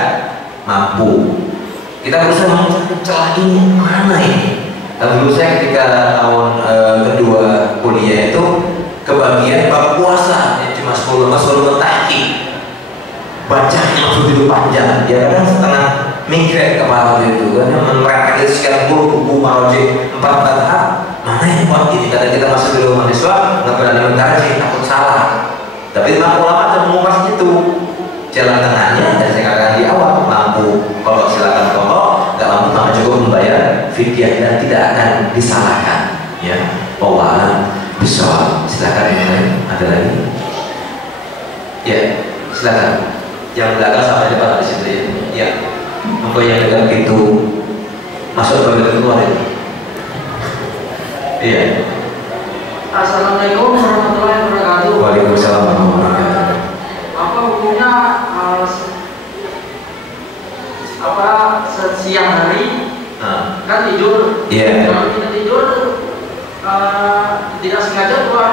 mampu. Kita berusaha mencari celah ini mana ini. Dulu saya ketika tahun kedua kuliah itu kebagian bab puasa yang cuma 10 tahki, bacanya begitu panjang, ya kadang setengah mingkret kepala itu karena menerangkan sekian puluh buku marojek 4 tahap. Mana yang buat ini? Karena kita masih dulu mahasiswa nggak berani mengkaji, takut salah. Tapi memang ulama sudah mengupas itu jalan tengahnya, dan saya katakan di awal, mampu pokok silakan pokok, nggak mampu maka cukup membayar fidyah dan tidak akan disalahkan. Ya, Allah bisa. Silakan yang lain, ada lagi? Ya, silakan. Yang belakang sampai depan di situ ya. Ya, monggo yang dekat itu masuk ke keluar itu. Iya. Assalamualaikum warahmatullahi wabarakatuh. Waalaikumsalam warahmatullahi wabarakatuh. Apa hukumnya siang hari kan tidur? Iya. Kalau kita tidur tidak sengaja keluar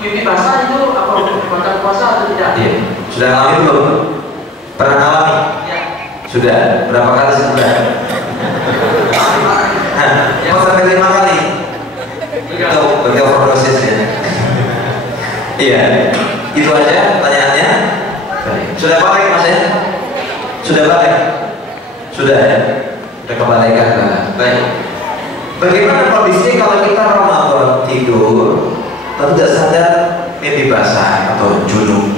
mimpi basah, itu apa batal puasa atau tidak? Iya. Sudah alami belum? Pernah alami? Ya. Sudah. Berapa kali sebulan? Mau sampai 5 kali? Itu overdosis ya. Iya. Itu aja pertanyaannya. Sudah balik mas ya? Sudah balik? Sudah ya? Sudah kebalikan kan? Baik. Bagaimana kondisi kalau kita Ramadan tidur tidak sadar mimpi basah atau junub?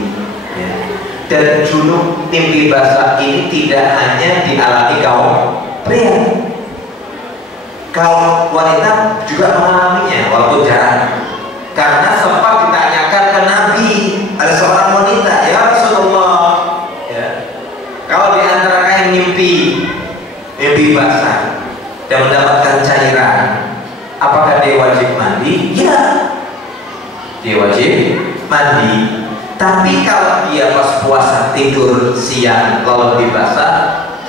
Ya. Dan junub mimpi basah ini tidak hanya dialami kaum pria, kaum wanita juga mengalaminya walaupun jarang. Karena sempat ditanyakan ke Nabi, ada seorang wanita, ya Rasulullah, ya, kalau di antara kalian mimpi basah dan mendapatkan cairan, apakah dia wajib mandi? Ya, dia wajib mandi. Tapi kalau dia pas puasa tidur siang lalu mimpi basah,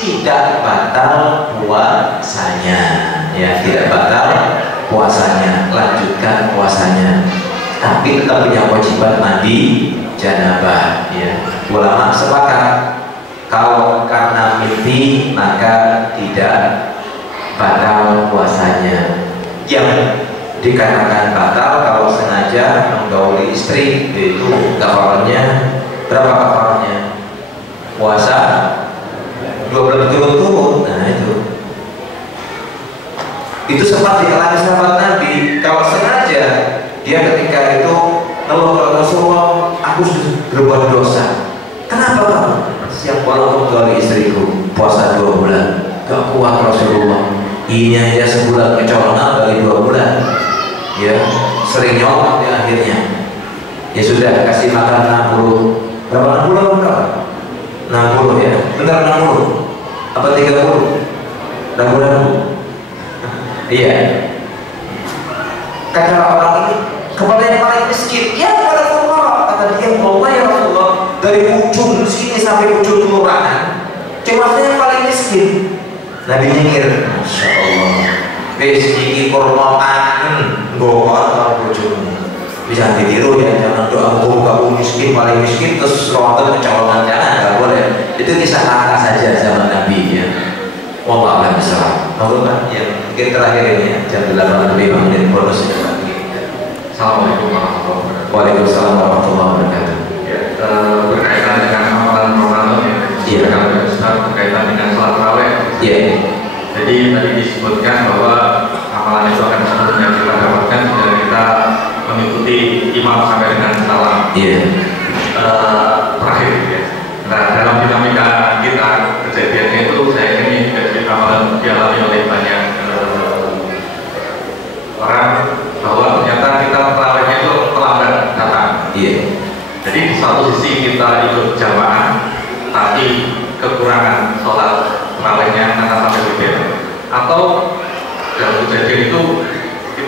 tidak batal puasanya, ya, tidak batal puasanya, lanjutkan puasanya, tapi tetap punya kewajiban mandi janabah. Ya, ulama sepakat kalau karena mimpi maka tidak batal puasanya. Yang dikarenakan batal kalau sengaja menggauli istri, itu kafarnya berapa kafarnya? Puasa 2 bulan berturut-turut. Nah itu sempat dialami sahabat Nabi. Kalau sengaja dia ketika itu ngeluh ke Rasulullah, aku sudah berbuat dosa. Kenapa kamu? Siang malam menggauli istriku, puasa 2 bulan, gak kuat Rasulullah. Ini aja sebulan kecolongan kali 2 bulan. Ya, sering nyolong di akhirnya. Ya sudah, kasih makan 60. Berapa 60 berapa? 60 ya, benar 60 apa 30? Ragu-ragu. Iya. Kata orang ini kepada yang paling miskin, ya kepada Allah. Kata dia, Allah ya Rasulullah, dari ujung sini sampai ujung kelurahan cuma saya yang paling miskin. Nabi nyengir, Masya Allah, besi kormokan gokor kalau ujung. Bisa ditiru ya, jangan doa kamu miskin paling miskin terus rontok kecolongan, jangan, nggak boleh. Itu kisah nyata saja zaman Nabi ya. Wallah alam bisawab. Kan yang mungkin terakhir ini ya, jam 8 lebih menit bonus ya Pak. Assalamualaikum warahmatullahi wabarakatuh. Waalaikumsalam warahmatullahi wabarakatuh. Ya, berkaitan dengan amalan Ramadan ya. Iya. Kalau Ustaz berkaitan dengan sholat tarawih. Iya. Jadi tadi disebutkan bahwa amalan itu akan sepenuhnya kita dapatkan jika kita mengikuti imam sampai dengan salam. Iya. Terakhir ya. Nah, dalam dinamika kita kejadiannya itu saya ini jadi amalan dialami oleh banyak orang bahwa ternyata kita tarawihnya itu terlambat datang. Iya. Jadi di satu sisi kita ikut jamaah, tapi kekurangan sholat tarawihnya karena sampai berbeda. Atau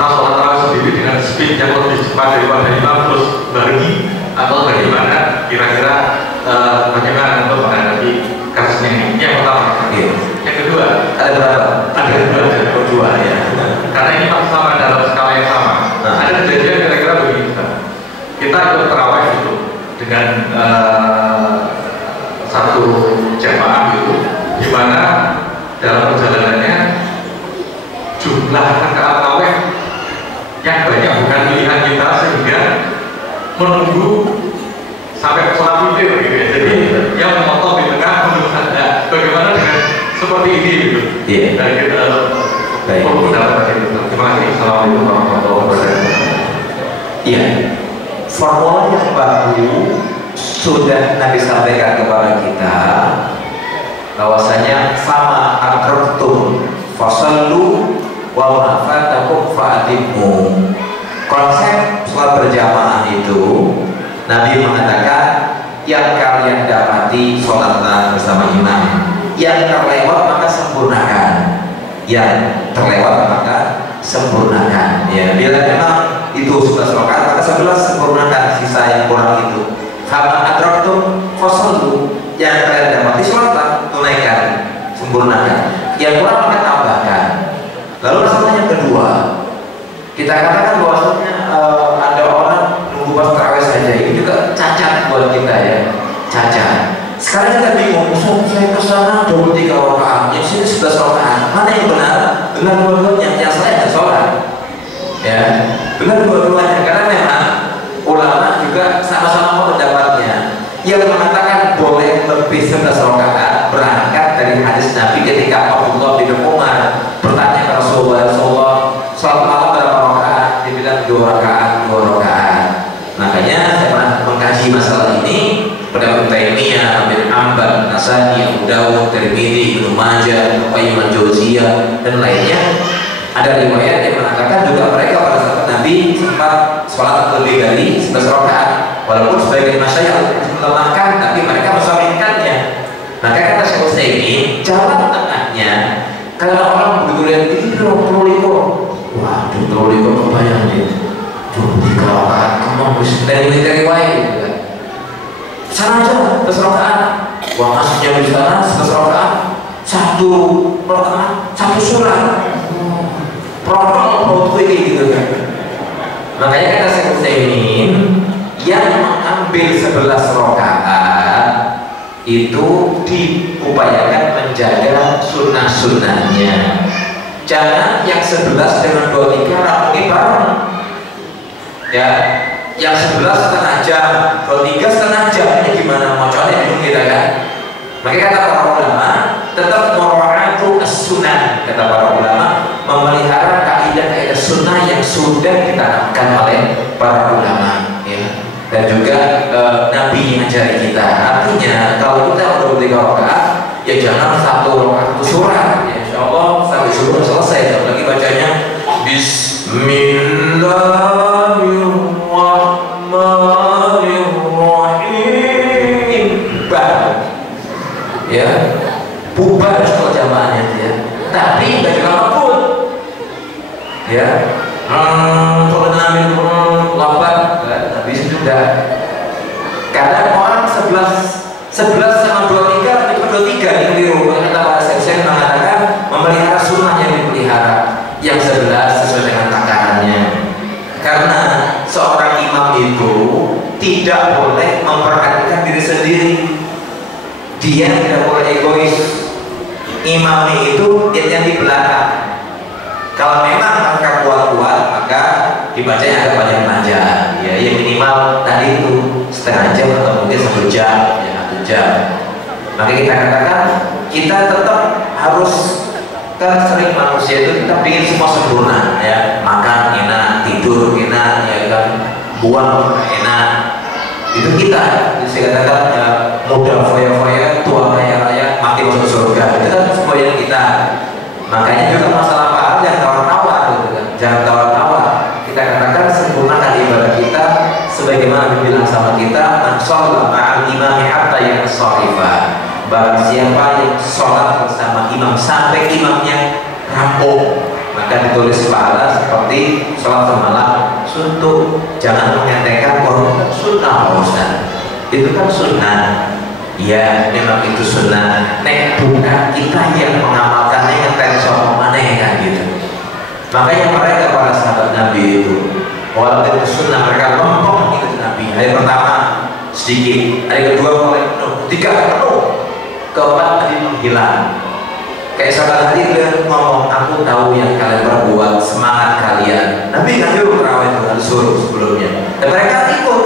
apakah sholat tarawih sendiri dengan speed yang lebih cepat daripada imam terus bagi, atau bagaimana kira-kira bagaimana untuk menghadapi kasusnya ini? Yang pertama. Yang kedua, ada berapa? Ada dua ya. Karena ini masih sama dalam skala yang sama. Ada kejadian kira-kira begini. Kita ikut tarawih itu dengan satu jamaah itu, di mana dalam perjalanannya jumlah rakaat tarawih yang banyak bukan pilihan kita, sehingga menunggu sampai sholat witir gitu ya. Jadi yang memotong di tengah menunggu saja. Bagaimana dengan seperti ini gitu? Iya. Dan kita baik. Terima kasih. Assalamualaikum warahmatullahi wabarakatuh. Iya. Formula yang baru sudah Nabi sampaikan kepada kita, bahwasanya sama akrotum fasallu wa ma fatakum fa'atimu. Konsep sholat berjamaah itu Nabi mengatakan yang kalian dapati sholatlah bersama imam, yang terlewat maka sempurnakan, yang terlewat maka sempurnakan. Ya, bila memang itu 11 rakaat maka 11 sempurnakan, sisa yang kurang itu. Fama adraktum fasallu, yang kalian dapati sholatlah, tunaikan, sempurnakan. Yang kurang maka tambahkan. Lalu masalah yang kedua, kita katakan bahwasanya ada orang nunggu pas tarawih saja, ini juga cacat buat kita ya, cacat. Sekarang kita bingung, saya kesana 23 rakaat, yang sini 11 rakaat, mana yang benar? Benar dua-duanya, yang saya ada sholat. Ya, benar dua-duanya, karena memang ulama juga sama-sama pendapatnya. Yang mengatakan boleh lebih 11 rakaat berangkat dari hadis Nabi ketika Abdullah bin Umar bertanya ke Rasulullah, sholat malam berapa rakaat? Dia bilang 2 rakaat, 2 rakaat. Makanya saya pernah mengkaji masalah ini pada Taimiyah, bin Ambal, Nasani, Abu Dawud, Tirmidzi, Ibnu Majah, Qayyim al-Jauziyah dan lainnya. Ada riwayat yang mengatakan juga mereka pada saat Nabi sempat sholat lebih dari 11 rakaat. Walaupun sebagian masyayikh melemahkan, tapi mereka mensolidkannya. Maka kata Syekh Utsaimin, jalan tengahnya, kalau orang begitu lihat ini 25, wah 25 kebayang nih, 23 rakaat, kamu harus dari riwayat gitu kan. Sana aja 11 rakaat, wah maksudnya di sana 11 rakaat, 1 rakaat, 1 surat. Protokol gitu kan. Makanya kata Syekh Utsaimin, yang mengambil 11 rakaat itu diupayakan menjaga sunnah-sunnahnya. Jangan yang 11 dengan 23 rapi bareng. Ya, yang 11 setengah jam, 23 setengah jam, ini gimana moconya bingung kita kan? Makanya kata para ulama, tetap mura'atu as-sunnah, kata para ulama, memelihara kaidah-kaidah sunnah yang sudah ditanamkan oleh para ulama, ya. Dan juga Nabi mengajari kita. Artinya kalau kita udah 3 rakaat, ya jangan 1 rakaat surat. Ya, insya Allah sampai subuh selesai. Lagi bacanya Bismillahirrahmanirrahim. Ya, bubar soal jamaahnya dia. Tapi bagi apapun, ya, lambat, tapi sudah. Kadang orang 11 sama 23 itu 23 ini keliru. Kata para saya mengatakan memelihara sunnah yang dipelihara, yang 11 sesuai dengan takarannya. Karena seorang imam itu tidak boleh memperhatikan diri sendiri. Dia tidak boleh egois. Imam itu yang di belakang. Kalau memang mereka kuat-kuat, maka dibacanya agak banyak panjang. Ya, yang minimal tadi itu setengah jam atau mungkin 1 jam, ya 1 jam. Maka kita katakan kita tetap harus, kan sering manusia itu kita ingin semua sempurna, ya, makan enak, tidur enak, ya kan, buang enak. Itu kita, saya katakan ya, muda foya-foya, tua raya-raya, mati masuk surga. Itu kan semua yang kita. Makanya juga masalah pahala jangan tawar-tawar, gitu kan. Jangan tawar-tawar. Kita katakan sempurnakan ibadah kita sebagaimana dibilang sama kita, man shalla ma'al imami hatta yansarifa. Barang siapa yang sholat bersama imam sampai imamnya rampung, maka ditulis pahala seperti sholat semalam suntuk. Jangan mengatakan bahwa sunnah Ustaz, itu kan sunnah. Ya memang itu sunnah, nek bukan kita yang mengamalkannya ngeten sama mana kan gitu. Makanya mereka para sahabat Nabi itu walaupun itu sunnah mereka lempeng ikut Nabi. Hari pertama sedikit, hari kedua mulai penuh, tiga penuh, keempat tadi menghilang. Kayak sahabat hari dia ngomong, aku tahu yang kalian perbuat, semangat kalian. Nabi nggak nyuruh terawih dengan suruh sebelumnya, dan mereka ikut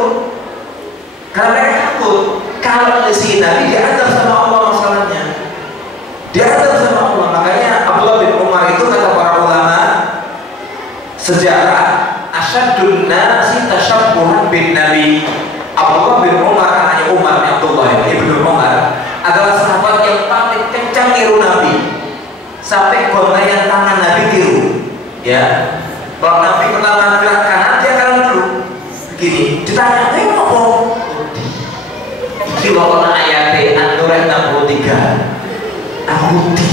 karena mereka takut. Kalau di sini Nabi diadab sama Allah masalahnya, diadab sama Allah. Makanya Abdullah bin Umar itu kata para ulama sejarah, asyadun nasi tasyabbuhan bin Nabi. Abdullah bin Umar, anaknya Umar, Abdullah bin Umar adalah sahabat yang paling kencang niru Nabi, sampai goyang tangan Nabi tiru. Ya, kalau Nabi pertama gerak kanan dia kanan dulu begini, ditanya apa? Kalau ayat An-Nur 63 Ahuti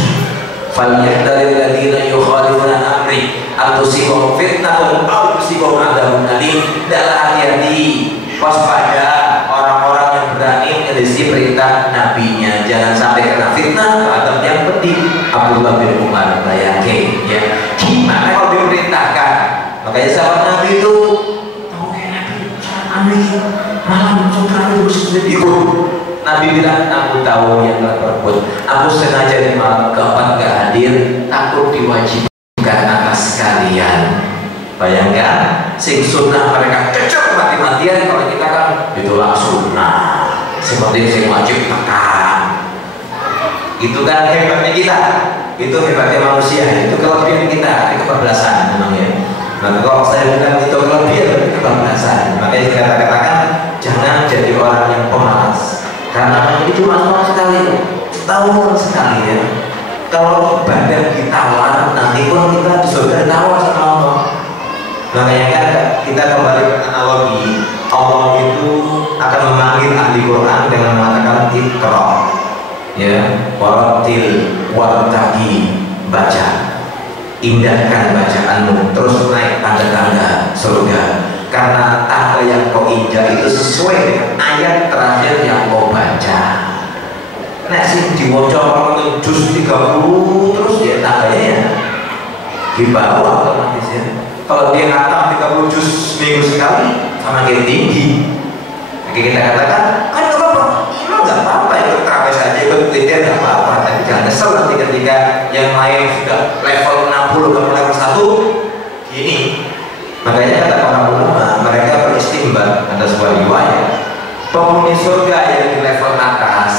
falyahdharil ladzina yukhalifuna amri an tusibahum fitnatun aw tusibahum adzabun alim. Adalah hati-hati, waspada orang-orang yang berani menyelisih perintah nabinya, jangan sampai kena fitnah atau adab yang pedih. Abdullah bin Umar bayangin ya, gimana kalau diperintahkan. Makanya sahabat Nabi itu tahu kayak Nabi aneh malam sutra itu ikut. Nabi bilang, aku tahu yang kalian perbuat, aku sengaja di malam keempat gak hadir, takut diwajibkan atas kalian. Bayangkan, sing sunnah mereka cocok mati-matian, kalau kita kan itulah sunnah, seperti sing wajib tekan. Itu kan hebatnya kita, itu hebatnya manusia, itu kelebihan kita, itu kebablasan memangnya. Nah kalau saya bilang itu kelebihan, itu kebablasan. Makanya kita katakan jangan jadi orang yang pemalas, karena itu cuma sekali, setahun sekali ya. Kalau badan ditawar, nanti pun kita sudah tawar sama Allah. Makanya kan kita kembali ke analogi, Allah itu akan memanggil ahli Quran dengan mengatakan Iqra, ya, warattil wartaqi, baca, indahkan bacaanmu, terus naik tangga-tangga surga. Karena tangga yang kau injak itu sesuai dengan ayat terakhir yang kau baca. Nah sih diwaca kalau juz 30 terus ya tangganya ya di bawah otomatis ya. Kalau dia khatam 30 juz seminggu sekali semakin tinggi. Jadi kita katakan kan nggak apa-apa, emang nggak apa-apa, ikut terawih saja, ikut witir nggak apa-apa. Tapi jangan kesel nanti ketika yang lain sudah level 60 ke level 1 ini. Makanya kata para ulama, mereka beristimbat, ada sebuah riwayat, penghuni surga yang di level atas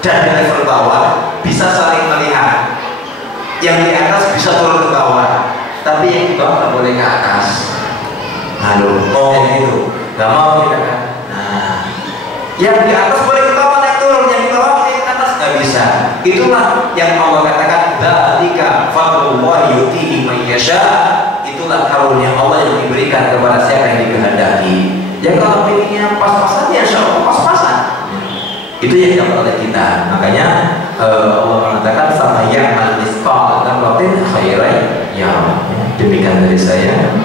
dan di level bawah bisa saling melihat. Yang di atas bisa turun ke bawah, tapi yang di bawah nggak boleh ke atas. Halo, mau gitu? Nggak mau kita kan? Nah, yang di atas boleh ke bawah naik turun, yang di bawah naik ke atas nggak bisa. Itulah yang Allah katakan, dzalika fadlullah yu'tihi man yasha. Itulah karunia Allah yang diberikan kepada siapa yang dikehendaki. Yang kalau pilihnya pas-pasan, ya insya Allah pas-pasan. Itu yang didapat oleh kita. Makanya Allah mengatakan sama yang al-misqal dan batin khairan ya. Demikian dari saya.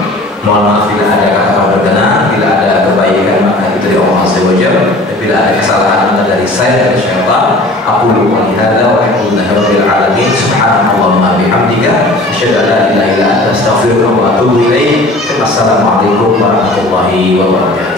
Mohon maaf bila ada kata-kata berkenan, bila ada kebaikan maka itu dari Allah Azza wa Jalla. Bila ada kesalahan dari saya dari syaitan, aku lupa hadza wa alhamdulillahi alamin. Subhanallahumma bihamdika asyhadu an la ilaha illa anta astaghfiruka wa atubu ilaik. Wassalamualaikum warahmatullahi wabarakatuh.